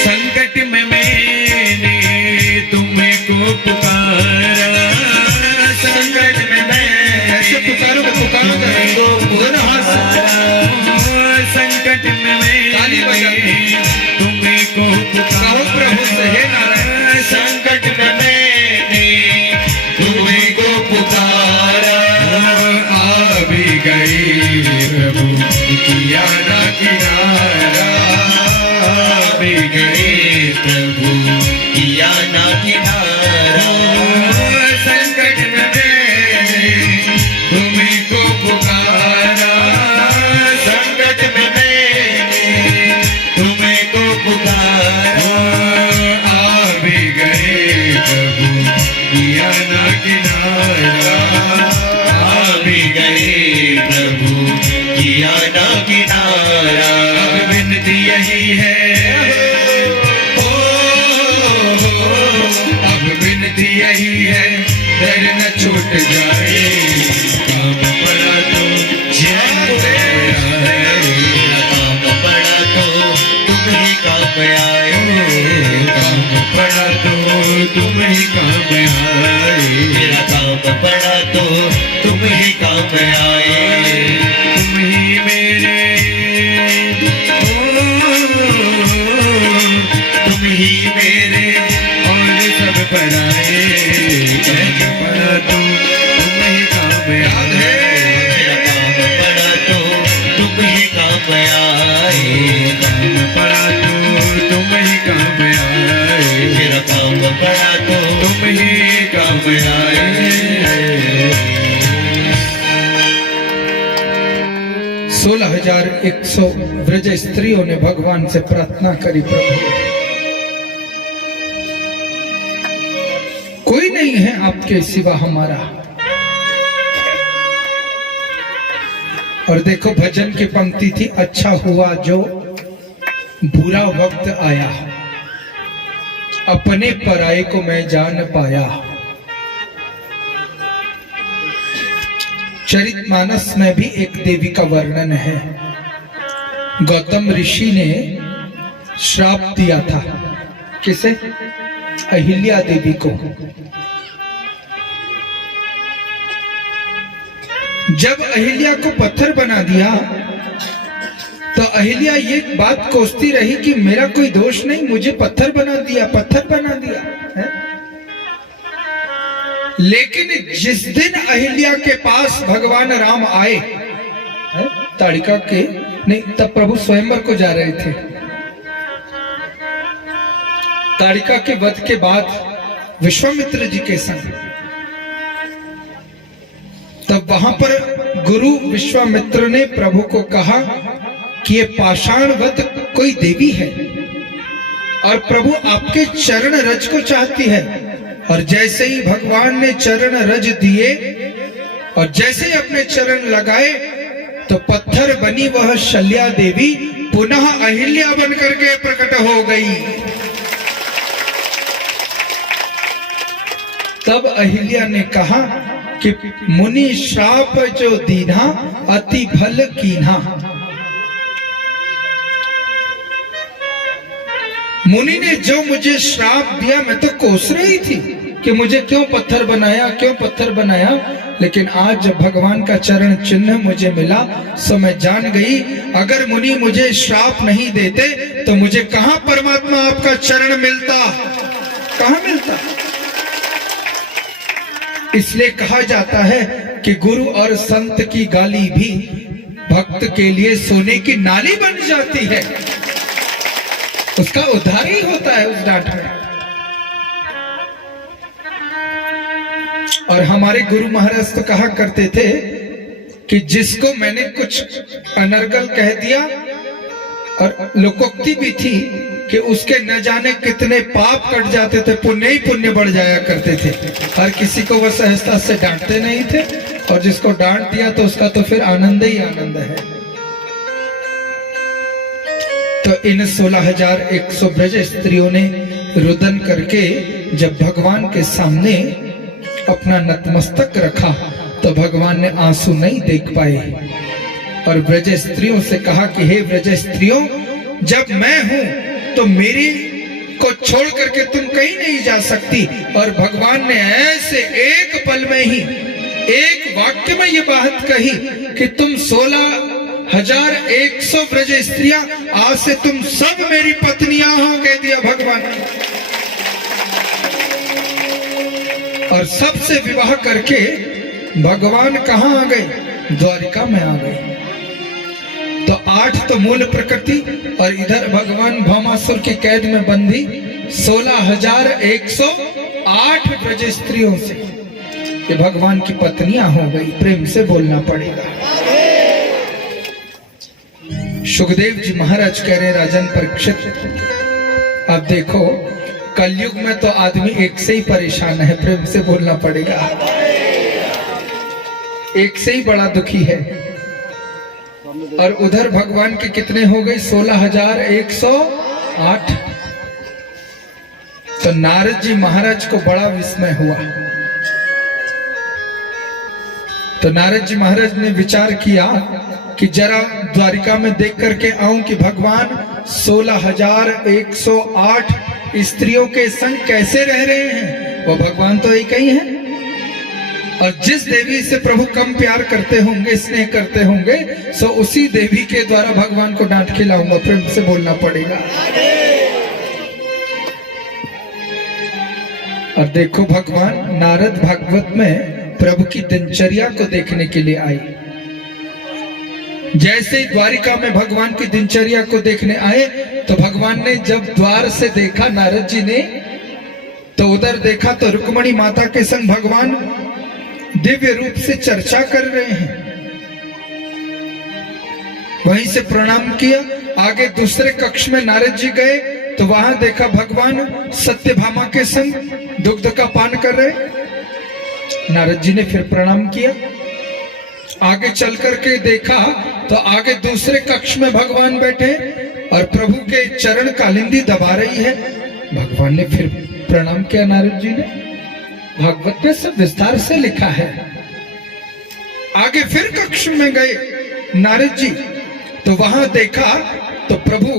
संकट में मैंने तुमको पुकारा, संकट में ऐसे पुकारो को पुकारो तुमको दोनों हाथ से। पुकारा, संकट में ताली मैंने तुमको कहो प्रभु से, हे पुकारा, नारायण। संकट में मैंने तुमको पुकारा। आ भी गई प्रभु किया ना किनारा, आ भी गए प्रभु किया ना किनारा। संकट में मैंने तुमको पुकारा, संकट में मैंने तुमको पुकारा। आ भी गए प्रभु किया ना किनारा, आ भी गए प्रभु किया ना किनारा। अब विनती यही है, अब विनती यही है, डर न छूट जाए, काम पड़ा तो तेरा है, मेरा काम पड़ा तो तुम ही काम आए, काम पड़ा तो तुम ही काम आए, मेरा काम पड़ा तो तुम ही काम आए। तुम ही मेरे तुम ही मेरे और सब पर आए, काम पड़ा तो तुम ही काम आए, मेरा काम पड़ा तो तुम ही काम आए, काम पड़ा तो तुम ही काम आए, मेरा काम पड़ा तो तुम ही काम आए। 16,100 व्रज स्त्रियों ने भगवान से प्रार्थना करी, प्रभु कोई नहीं है आपके सिवा हमारा, और देखो भजन की पंक्ति थी, अच्छा हुआ जो बुरा वक्त आया, अपने पराये को मैं जान पाया। चरितमानस में भी एक देवी का वर्णन है। गौतम ऋषि ने श्राप दिया था, किसे? अहिल्या देवी को। जब अहिल्या को पत्थर बना दिया तो अहिल्या ये बात कोसती रही कि मेरा कोई दोष नहीं, मुझे पत्थर बना दिया, पत्थर बना दिया है? लेकिन जिस दिन अहिल्या के पास भगवान राम आए, ताड़िका के नहीं, तब प्रभु स्वयंवर को जा रहे थे। ताड़िका के वध के बाद विश्वामित्र जी के संग, तब वहां पर गुरु विश्वामित्र ने प्रभु को कहा कि ये पाषाणवत कोई देवी है और प्रभु आपके चरण रज को चाहती है। और जैसे ही भगवान ने चरण रज दिए और जैसे ही अपने चरण लगाए तो पत्थर बनी वह शल्या देवी पुनः अहिल्या बनकर के प्रकट हो गई। तब अहिल्या ने कहा कि मुनि श्राप जो दीना अति भल कीन्हा। मुनि ने जो मुझे श्राप दिया, मैं तो कोस रही थी कि मुझे क्यों पत्थर बनाया, क्यों पत्थर बनाया। लेकिन आज जब भगवान का चरण चिन्ह मुझे मिला सो मैं जान गई, अगर मुनि मुझे श्राप नहीं देते तो मुझे कहां परमात्मा आपका चरण मिलता, कहां मिलता। इसलिए कहा जाता है कि गुरु और संत की गाली भी भक्त के लिए सोने की नाली बन जाती है, उसका उद्धार ही होता है उस डांट में। और हमारे गुरु महाराज तो कहा करते थे कि जिसको मैंने कुछ अनर्गल कह दिया, और लोकोक्ति भी थी कि उसके न जाने कितने पाप कट जाते थे, पुण्य ही पुण्य बढ़ जाया करते थे। हर किसी को वह सहजता से डांटते नहीं थे, और जिसको डांट दिया तो उसका तो फिर आनंद ही आनंद है। तो इन 16,100 ब्रज स्त्रियों ने रुदन करके जब भगवान के सामने अपना नतमस्तक रखा तो भगवान ने आंसू नहीं देख पाए, और ब्रज स्त्रियों से कहा कि हे ब्रज स्त्रियों, जब मैं हूं तो मेरी को छोड़ करके तुम कहीं नहीं जा सकती। और भगवान ने ऐसे एक पल में ही एक वाक्य में ये बात कही कि तुम 16,100 ब्रज स्त्रियां, आज से तुम सब मेरी पत्नियां हो, कह दिया भगवान ने। और सबसे विवाह करके भगवान कहां आ गए? द्वारिका में आ गए। तो 8 तो मूल प्रकृति, और इधर भगवान भौमासुर की कैद में बंदी 16,108 ब्रज स्त्रियों से ये भगवान की पत्नियां हो गई। प्रेम से बोलना पड़ेगा। सुखदेव जी महाराज कह रहे, राजन परीक्षित, अब देखो कलयुग में तो आदमी एक से ही परेशान है, प्रेम से बोलना पड़ेगा, एक से ही बड़ा दुखी है। और उधर भगवान के कितने हो गए? 16,108। तो नारद जी महाराज को बड़ा विस्मय हुआ। तो नारद जी महाराज ने विचार किया कि जरा द्वारिका में देख करके आऊं कि भगवान 16,108 स्त्रियों के संग कैसे रह रहे हैं। वो भगवान तो एक ही है, और जिस देवी से प्रभु कम प्यार करते होंगे, स्नेह करते होंगे, सो उसी देवी के द्वारा भगवान को डांट खिलाऊंगा। प्रेम से बोलना पड़ेगा। और देखो भगवान नारद भागवत में प्रभु की दिनचर्या को देखने के लिए आए। जैसे ही द्वारिका में भगवान की दिनचर्या को देखने आए तो भगवान ने जब द्वार से देखा नारद जी ने, तो उधर देखा तो रुक्मणी माता के संग भगवान दिव्य रूप से चर्चा कर रहे हैं। वहीं से प्रणाम किया। आगे दूसरे कक्ष में नारद जी गए तो वहां देखा भगवान सत्यभामा के संग दुग्ध का पान कर रहे। नारद जी ने फिर प्रणाम किया। आगे चल करके देखा तो आगे दूसरे कक्ष में भगवान बैठे और प्रभु के चरण कालिंदी दबा रही है। भगवान ने फिर प्रणाम किया नारद जी ने। भागवत में सब विस्तार से लिखा है। आगे फिर कक्ष में गए नारद जी तो वहां देखा तो प्रभु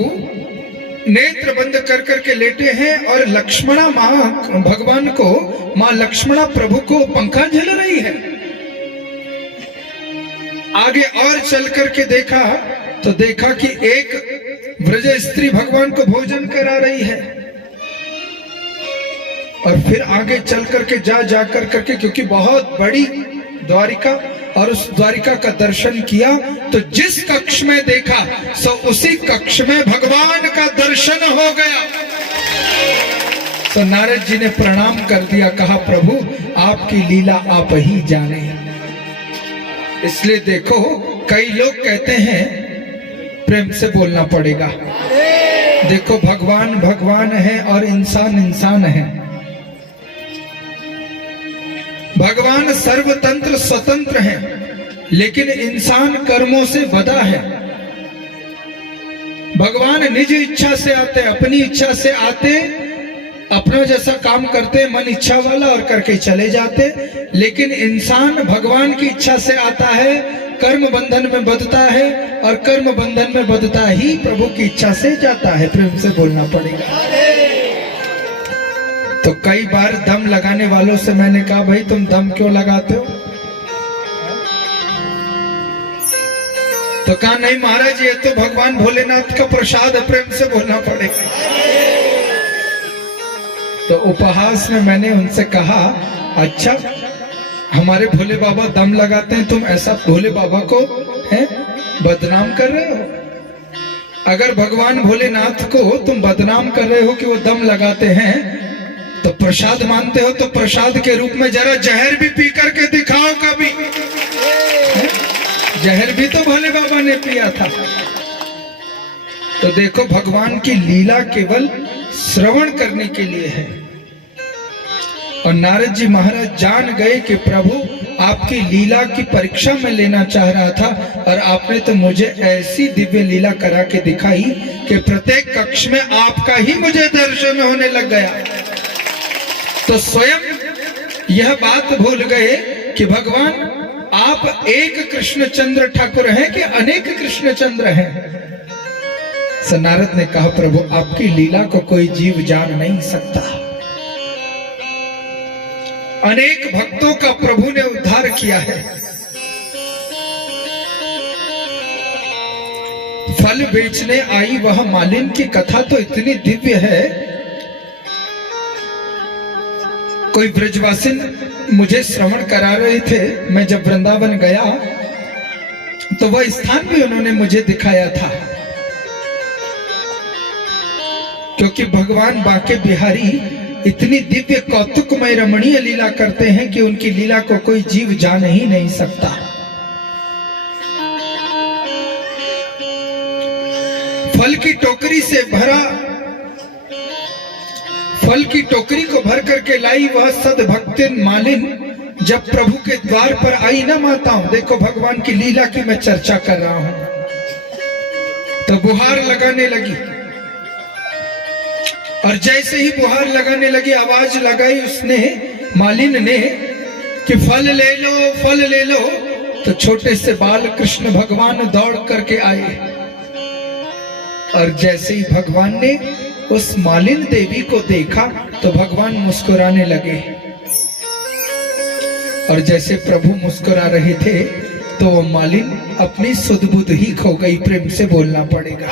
नेत्र बंद कर करके लेटे हैं और लक्ष्मणा मां भगवान को, मां लक्ष्मणा प्रभु को पंखा झेल रही है। आगे और चल करके देखा तो देखा कि एक व्रज स्त्री भगवान को भोजन करा रही है। और फिर आगे चल करके जा करके, क्योंकि बहुत बड़ी द्वारिका, और उस द्वारिका का दर्शन किया तो जिस कक्ष में देखा सो उसी कक्ष में भगवान का दर्शन हो गया। तो नारद जी ने प्रणाम कर दिया, कहा प्रभु आपकी लीला आप ही जाने। इसलिए देखो कई लोग कहते हैं, प्रेम से बोलना पड़ेगा, देखो भगवान भगवान है और इंसान इंसान है। भगवान सर्वतंत्र स्वतंत्र है, लेकिन इंसान कर्मों से बंधा है। भगवान निज इच्छा से आते, अपनी इच्छा से आते, अपना जैसा काम करते मन इच्छा वाला और करके चले जाते। लेकिन इंसान भगवान की इच्छा से आता है, कर्म बंधन में बंधता है और कर्म बंधन में बंधता ही प्रभु की इच्छा से जाता है। प्रेम से बोलना पड़ेगा। तो कई बार दम लगाने वालों से मैंने कहा, भाई तुम दम क्यों लगाते हो? तो कहा नहीं महाराज ये तो भगवान भोलेनाथ का प्रसाद है। प्रेम से बोलना पड़ेगा। तो उपहास में मैंने उनसे कहा, अच्छा हमारे भोले बाबा दम लगाते हैं, तुम ऐसा भोले बाबा को है बदनाम कर रहे हो? अगर भगवान भोलेनाथ को तुम बदनाम कर रहे हो कि वो दम लगाते हैं, तो प्रसाद मानते हो तो प्रसाद के रूप में जरा जहर भी पी करके दिखाओ कभी। जहर भी तो भोले बाबा ने पिया था। तो देखो भगवान की लीला केवल श्रवण करने के लिए है। और नारद जी महाराज जान गए कि प्रभु आपकी लीला की परीक्षा में लेना चाह रहा था, और आपने तो मुझे ऐसी दिव्य लीला करा के दिखाई कि प्रत्येक कक्ष में आपका ही मुझे दर्शन होने लग गया। तो स्वयं यह बात भूल गए कि भगवान आप एक कृष्णचंद्र ठाकुर हैं कि अनेक कृष्णचंद्र हैं। सो नारद ने कहा, प्रभु आपकी लीला को कोई जीव जान नहीं सकता। अनेक भक्तों का प्रभु ने उद्धार किया है। फल बेचने आई वह मालिन की कथा तो इतनी दिव्य है। कोई ब्रजवासिन मुझे श्रवण करा रहे थे। मैं जब वृंदावन गया तो वह स्थान भी उन्होंने मुझे दिखाया था, क्योंकि भगवान बांके बिहारी इतनी दिव्य कौतुकमय रमणीय लीला करते हैं कि उनकी लीला को कोई जीव जान ही नहीं सकता। फल की टोकरी से भरा, फल की टोकरी को भर करके लाई वह सद्भक्तिन मालिन जब प्रभु के द्वार पर आई ना माताओं। देखो भगवान की लीला की मैं चर्चा कर रहा हूं। तो बुहार लगाने लगी, और जैसे ही बुहार लगाने लगी आवाज लगाई उसने, मालिन ने, कि फल ले लो फल ले लो। तो छोटे से बाल कृष्ण भगवान दौड़ करके आए, और जैसे ही भगवान ने उस मालिन देवी को देखा तो भगवान मुस्कुराने लगे। और जैसे प्रभु मुस्कुरा रहे थे तो वो मालिन अपनी सुध-बुध ही खो गई। प्रेम से बोलना पड़ेगा।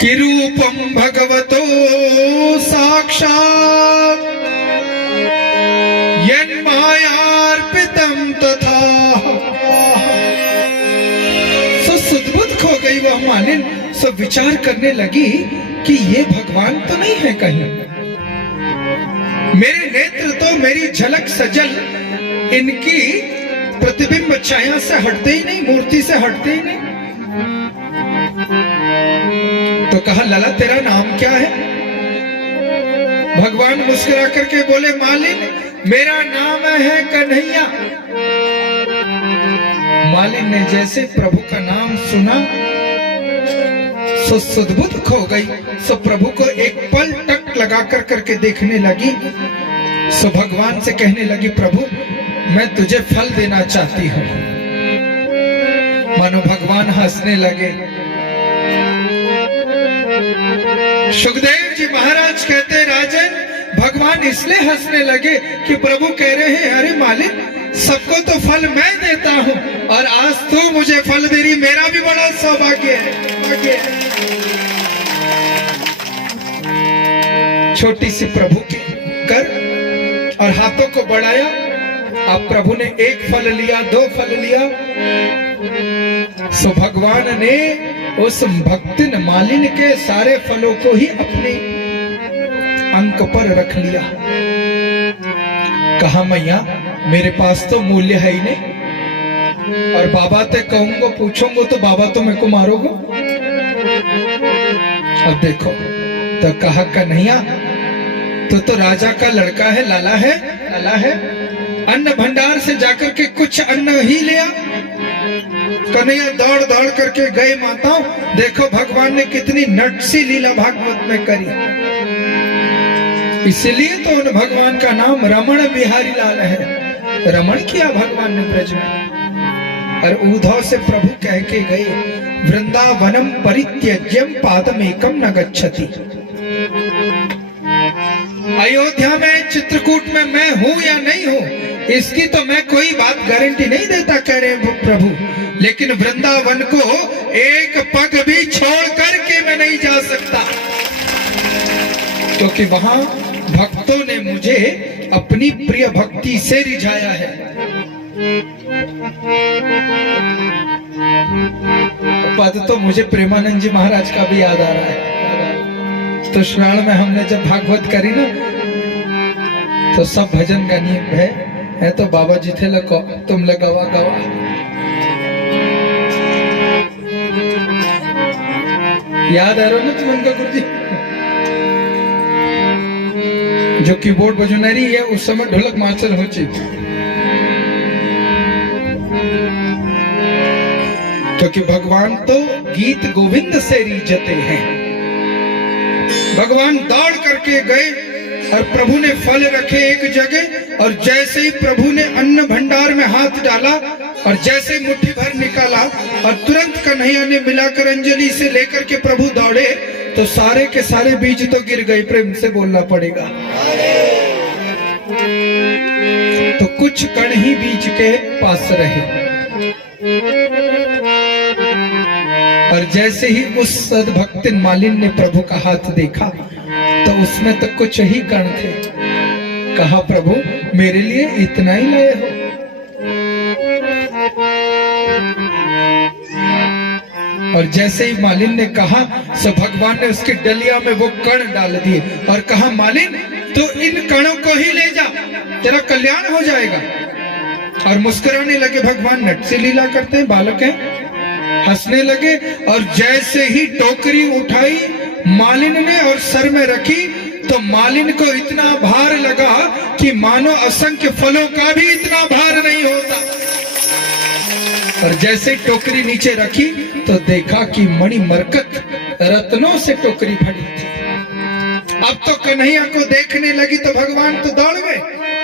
कि रूपम भगवतो साक्षात् यन्मायार्पितम तथा। सो सुध-बुध खो गई वह मालिन। सब विचार करने लगी कि ये भगवान तो नहीं है कहीं। मेरे नेत्र तो मेरी झलक सजल इनकी प्रतिबिंब छाया से हटते ही नहीं, मूर्ति से हटते ही नहीं। तो कहा, लला तेरा नाम क्या है? भगवान मुस्कुरा करके बोले, मालिन मेरा नाम है कन्हैया। मालिन ने जैसे प्रभु का नाम सुना सो सुदबुद खो गई। सो प्रभु को एक पल टक लगा करके देखने लगी। सो भगवान से कहने लगी, प्रभु मैं तुझे फल देना चाहती हूँ। मानो भगवान हंसने लगे। सुखदेव जी महाराज कहते, राजन भगवान इसलिए हंसने लगे कि प्रभु कह रहे हैं, अरे मालिक सबको तो फल मैं देता हूँ और आज तो मुझे फल दे रही, मेरा भी बड़ा सौभाग्य है। छोटी सी प्रभु की कर और हाथों को बढ़ाया। अब प्रभु ने एक फल लिया, 2 फल लिया। सो भगवान ने उस भक्तिन मालिन के सारे फलों को ही अपने अंक पर रख लिया। कहा, मैया मेरे पास तो मूल्य है ही नहीं, और बाबा ते कहूंगा पूछूंगा तो बाबा तो मेरे को मारोगे। अब देखो तो कहा, कन्हैया तो राजा का लड़का है, लाला है। अन्न भंडार से जाकर के कुछ अन्न ही लिया। कन्हैया दौड़ करके गए। माताओं देखो भगवान ने कितनी नटसी लीला भागवत में करी। इसलिए तो उन भगवान का नाम रमण बिहारी लाल है। रमण किया भगवान ने ब्रज में। और उद्धव से प्रभु कह के गए, वृंदावनम परित्यज्यम पादमेकम न गच्छति। अयोध्या में चित्रकूट में मैं हूं या नहीं हूं, इसकी तो मैं कोई बात गारंटी नहीं देता, कह रहे प्रभु, लेकिन वृंदावन को एक पग भी छोड़ करके मैं नहीं जा सकता, क्योंकि वहां भक्तों ने मुझे अपनी प्रिय भक्ति से रिझाया है। पद तो मुझे प्रेमानंद जी महाराज का भी याद आ रहा है। तो श्रावण में हमने जब भागवत करी ना, तो सब भजन का नियम है तो बाबा जी थे लको तुम लगावा गवा। याद आ रहा ना तुम उनका गुरु जी जो कीबोर्ड बजनरी है, उस समय ढोलक मास्टर हो चुकी, क्योंकि भगवान तो गीत गोविंद से रीझते हैं। भगवान दौड़ करके गए और प्रभु ने फल रखे एक जगह, और जैसे ही प्रभु ने अन्न भंडार में हाथ डाला और जैसे मुट्ठी भर निकाला और तुरंत कन्हैया ने मिलाकर अंजलि से लेकर के प्रभु दौड़े, तो सारे के सारे बीज तो गिर गए। प्रेम से बोलना पड़ेगा। तो कुछ कण ही बीज के पास रहे, और जैसे ही उस सद्भक्तिन मालिन ने प्रभु का हाथ देखा तो उसमें तो कुछ ही कण थे। कहा, प्रभु मेरे लिए इतना ही लाए हो? और जैसे ही मालिन ने कहा, सो भगवान ने उसकी डलिया में वो कण डाल दिए और कहा, मालिन तो इन कणों को ही ले जा, तेरा कल्याण हो जाएगा। और मुस्कुराने लगे। भगवान नट से लीला करते हैं, बालक हैं, हंसने लगे। और जैसे ही टोकरी उठाई मालिन ने और सर में रखी, तो मालिन को इतना भार लगा कि मानो असंख्य फलों का भी इतना भार नहीं होता। और जैसे टोकरी नीचे रखी तो देखा कि मणि मरकत रत्नों से टोकरी भरी थी। अब तो कन्हैया को देखने लगी तो भगवान तो दौड़ गए,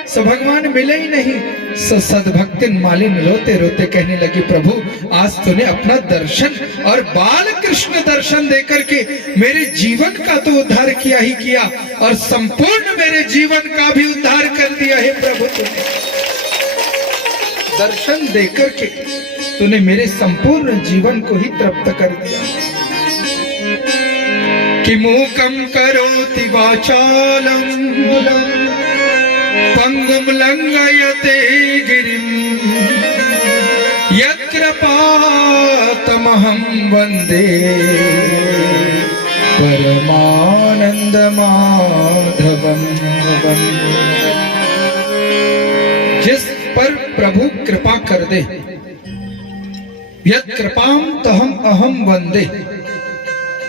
सो भगवान मिले ही नहीं। सो सद्भक्तिन मालिन रोते रोते कहने लगी, प्रभु आज तूने अपना दर्शन और बाल कृष्ण दर्शन देकर के मेरे जीवन का तो उद्धार किया ही किया, और संपूर्ण मेरे जीवन का भी उद्धार कर दिया है। प्रभु तूने दर्शन देकर के तूने मेरे संपूर्ण जीवन को ही तृप्त कर दिया। कि मूकम करोति वाचालम पंगुम लंघयते गिरिम यत्कृपातमहं वंदे परमानंद माधवम। जिस पर प्रभु कृपा कर दे, यत् कृपाम तहम अहम वंदे,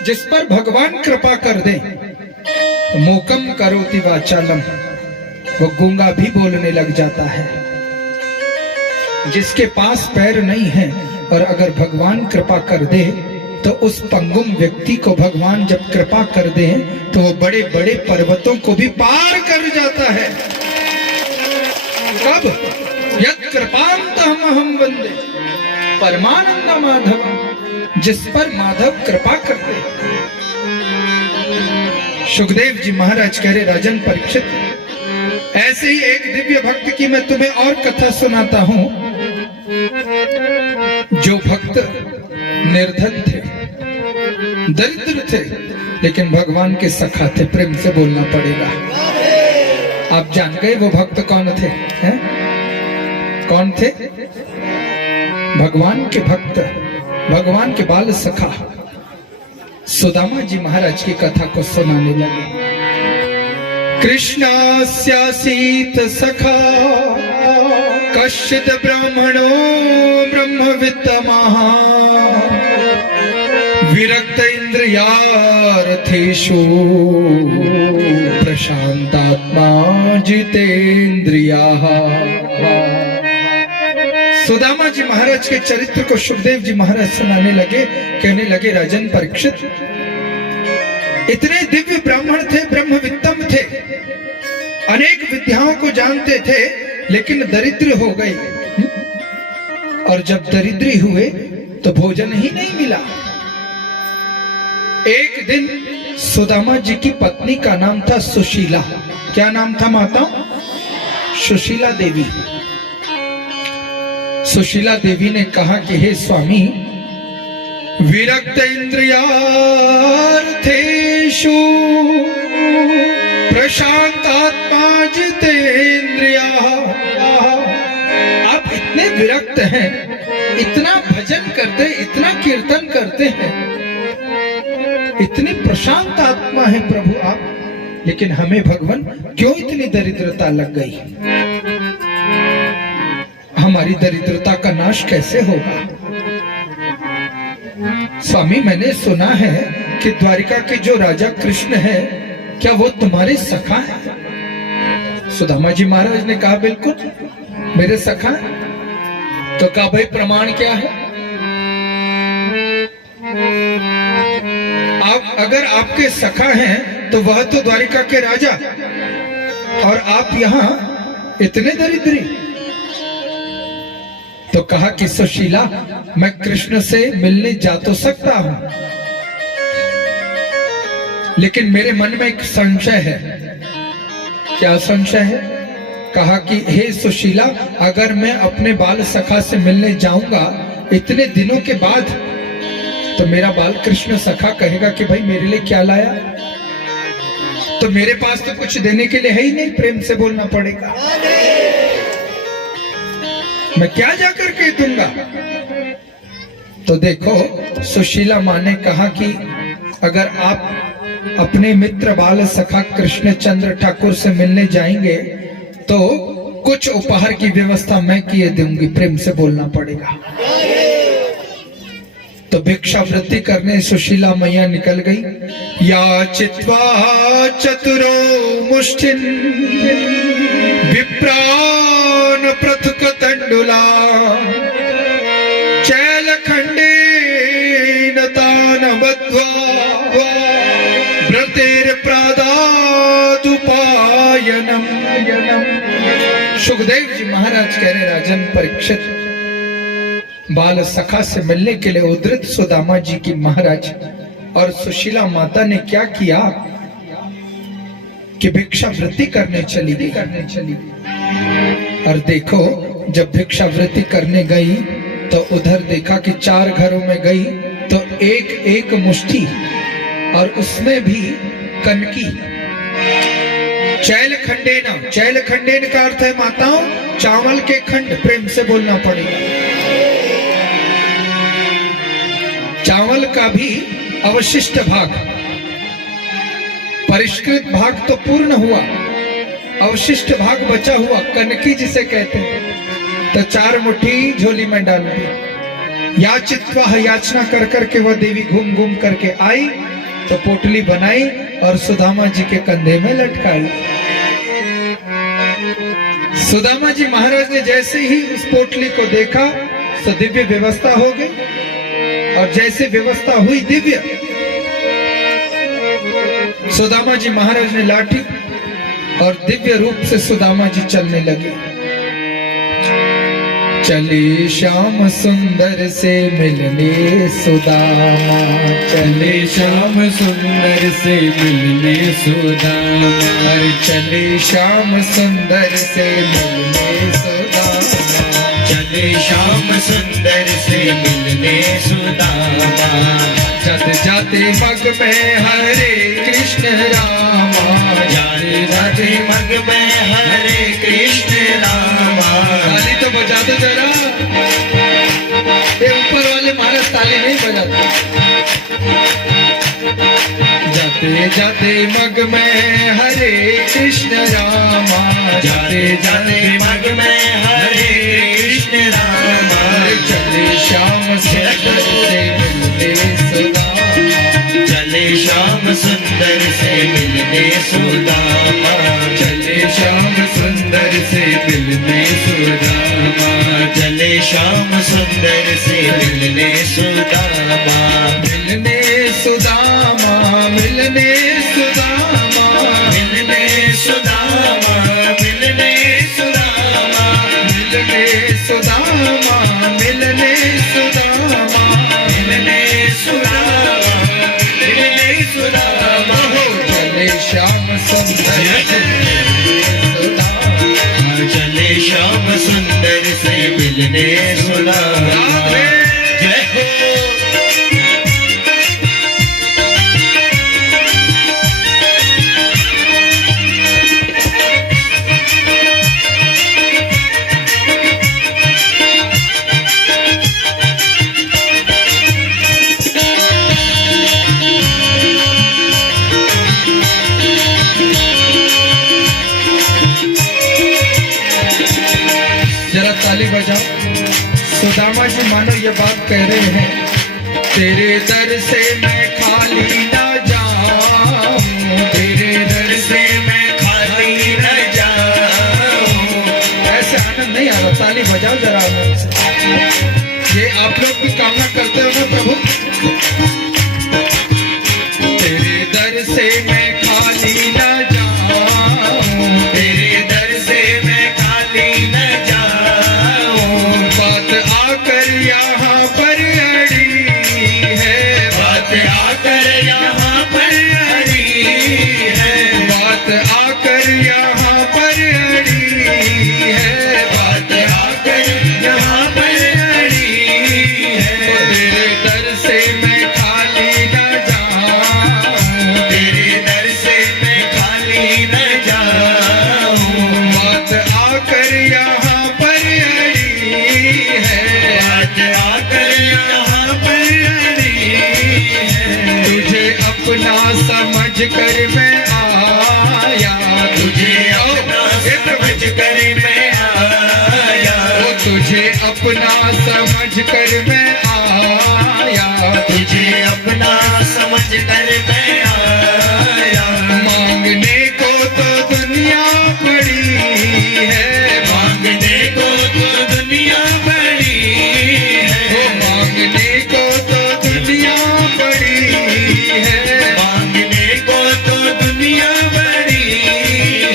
जिस पर भगवान कृपा कर दे, मूकम करोति वाचालम, वो गूंगा भी बोलने लग जाता है। जिसके पास पैर नहीं है और अगर भगवान कृपा कर दे तो उस पंगुम व्यक्ति को भगवान जब कृपा कर दे तो वो बड़े बड़े पर्वतों को भी पार कर जाता है। कब? यत् कृपांतमहं वंदे परमानंद माधव, जिस पर माधव कृपा करते। सुखदेव जी महाराज कह रहे राजन परीक्षित, ऐसे ही एक दिव्य भक्त की मैं तुम्हें और कथा सुनाता हूं। जो भक्त निर्धन थे, दरिद्र थे, लेकिन भगवान के सखा थे। प्रेम से बोलना पड़ेगा। आप जान गए वो भक्त कौन थे? हैं? कौन थे? भगवान के भक्त, भगवान के बाल सखा सुदामा जी महाराज की कथा को सुनाने लगे। कृष्णास्यासीत सखा कश्चित् ब्राह्मणो ब्रह्मवित्तमः विरक्त इंद्रियार्थेषु प्रशांतात्मा जितेन्द्रियाः। सुदामा जी महाराज के चरित्र को सुखदेव जी महाराज सुनाने लगे। कहने लगे राजन परीक्षित, इतने दिव्य ब्राह्मण थे, ब्रह्मवित्तम थे, अनेक विद्याओं को जानते थे, लेकिन दरिद्र हो गए। और जब दरिद्री हुए तो भोजन ही नहीं मिला। एक दिन सुदामा जी की पत्नी का नाम था सुशीला। क्या नाम था माता? सुशीला देवी। सुशीला देवी ने कहा कि हे स्वामी, विरक्त इंद्रियार्थेषु प्रशांतात्मा जितेन्द्रियाः। आप इतने विरक्त हैं, इतना भजन करते, इतना कीर्तन करते हैं, इतनी प्रशांत आत्मा है प्रभु आप, लेकिन हमें भगवान क्यों इतनी दरिद्रता लग गई? हमारी दरिद्रता का नाश कैसे होगा? स्वामी, मैंने सुना है कि द्वारिका के जो राजा कृष्ण है, क्या वो तुम्हारे सखा है? सुदामा जी महाराज ने कहा बिल्कुल मेरे सखा है। तो कहा भाई प्रमाण क्या है? आप अगर आपके सखा हैं तो वह तो द्वारिका के राजा, और आप यहां इतने दरिद्री। तो कहा कि सुशीला, मैं कृष्ण से मिलने जा तो सकता हूं, लेकिन मेरे मन में एक संशय है। क्या संशय है? कहा कि हे सुशीला, अगर मैं अपने बाल सखा से मिलने जाऊंगा इतने दिनों के बाद, तो मेरा बाल कृष्ण सखा कहेगा कि भाई मेरे लिए क्या लाया? तो मेरे पास तो कुछ देने के लिए है ही नहीं। प्रेम से बोलना पड़ेगा। मैं क्या जाकर के दूंगा? तो देखो, सुशीला माँ ने कहा कि अगर आप अपने मित्र बाल सखा कृष्णचंद्र ठाकुर से मिलने जाएंगे तो कुछ उपहार की व्यवस्था मैं किए दूंगी। प्रेम से बोलना पड़ेगा। तो भिक्षावृत्ति करने सुशीला मैया निकल गई। याचित्वा चतुरो मुष्टिन विप्रान पृथुक तंडुला चैलखंडेन तान बद्ध्वा व्रतेर प्रादादुपायनम। सुखदेव जी महाराज कह रहे राजन परीक्षित, बाल सखा से मिलने के लिए उद्धृत सुदामा जी की महाराज और सुशीला माता ने क्या किया कि भिक्षावृत्ति करने चली गई। और देखो, जब भिक्षावृत्ति करने गई तो उधर देखा कि 4 घरों में गई तो एक एक मुट्ठी, और उसमें भी कनकी। चैल खंडेना, चैल खंडेन का अर्थ है माताओं चावल के खंड। प्रेम से बोलना पड़ेगा। चावल का भी अवशिष्ट भाग, परिष्कृत भाग तो पूर्ण हुआ, अवशिष्ट भाग बचा हुआ कनकी जिसे कहते हैं, तो 4 मुट्ठी झोली में डाल दी। याचित्वा, याचना कर करके वह देवी घूम घूम करके आई तो पोटली बनाई और सुदामा जी के कंधे में लटकाई। सुदामा जी महाराज ने जैसे ही उस पोटली को देखा तो दिव्य व्यवस्था हो गई, और जैसे व्यवस्था हुई दिव्य, सुदामा जी महाराज ने लाठी और दिव्य रूप से सुदामा जी चलने लगे। चले श्याम सुंदर से मिलने सुदामा, चले श्याम सुंदर से मिलने सुदामा, चले श्याम सुंदर से मिलने सुदामा, चले श्याम सुंदर से मिलने सुदामा। जाते जाते मग में हरे कृष्ण रामा, जाते जाते मग में हरे कृष्ण रामा। ताली तो बजा दो जरा, ये ऊपर वाले महाराज ताली नहीं बजाते। जाते जाते मग में हरे कृष्ण रामा, जाते जाते मग में हरे कृष्ण रामा। चले श्याम सुंदर से मिलने सुदामा, चले श्याम सुंदर से मिलने सुदामा, चले श्याम सुंदर से मिलने सुदामा, चले श्याम सुंदर से मिलने सुदामा। मिलने सुदामा, मिलने सुदामा, मिलने सुदामा, मिलने सुदामा, मिलने सुदामा, मिलने सुदामा, मिलने सुदामा, मिलने सुदामा। हो चले श्याम सुंदर से मिलने सुदामा। चले श्याम सुंदर से मिलने सुदामा। जय हो। जरा ताली बजाओ। सुदामा जी मानो ये बात कह रहे हैं, तेरे दर से मैं खाली ना जाऊं, तेरे दर से मैं खाली न जाऊं। ऐसे आनंद नहीं आ रहा, ताली बजाओ जरा आनंद से। ये आप लोग भी कामना करते हो ना प्रभु, तेरे दर से मैं खाली ना जाऊं, तेरे दर से मैं खाली न जाऊं। बात आकर यहाँ पर अड़ी है, बात आकर यहाँ पर अड़ी है, बात आकर यहाँ पर अड़ी है, बात आकर यहाँ पर अड़ी है। तेरे दर से मैं खाली न जाऊं, तेरे दर से मैं खाली न जाऊं। बात आकर यहाँ पर अड़ी है, बात आकर यहाँ पर अड़ी है। तुझे अपना समझ कर मैं आया, तुझे अपना समझ कर मैं आया, तुझे अपना समझ कर मैं आया, तुझे अपना समझ कर मैं आया। मांगने को तो दुनिया बड़ी है, मांगने को तो दुनिया बड़ी ओ है, मांगने को तो दुनिया बड़ी है, मांगने को तो दुनिया बड़ी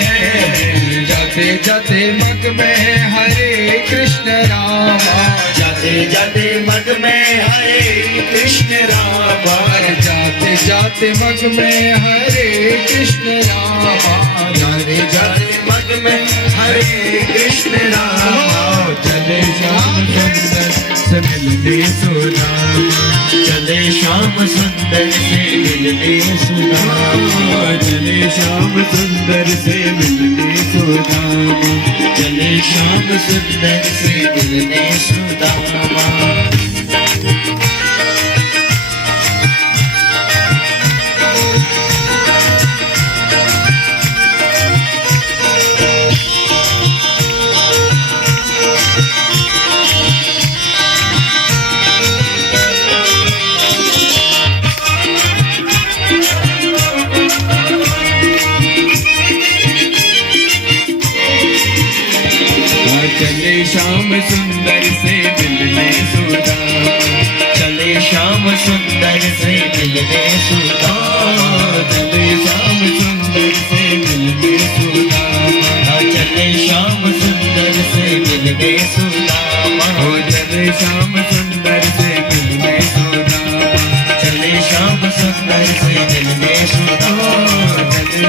है। जाते जाते मग में हरे कृष्ण रामा, जाते जाते मग में हरे कृष्ण रामा, जाते जाते मग में हरे कृष्ण रामा, जाते जाते मग में हरे कृष्ण रामा। चले श्याम सुंदर से मिलने सुदामा, चले श्याम सुंदर से मिलने सुदामा, चले श्याम सुंदर से मिलने सुदामा, चले श्याम सुंदर से मिलने सुदामा। सुंदर से मिलने सुदामा, चले श्याम सुंदर से मिलने सुदामा, चले श्याम सुंदर से मिलने सुदामा, चले श्याम सुंदर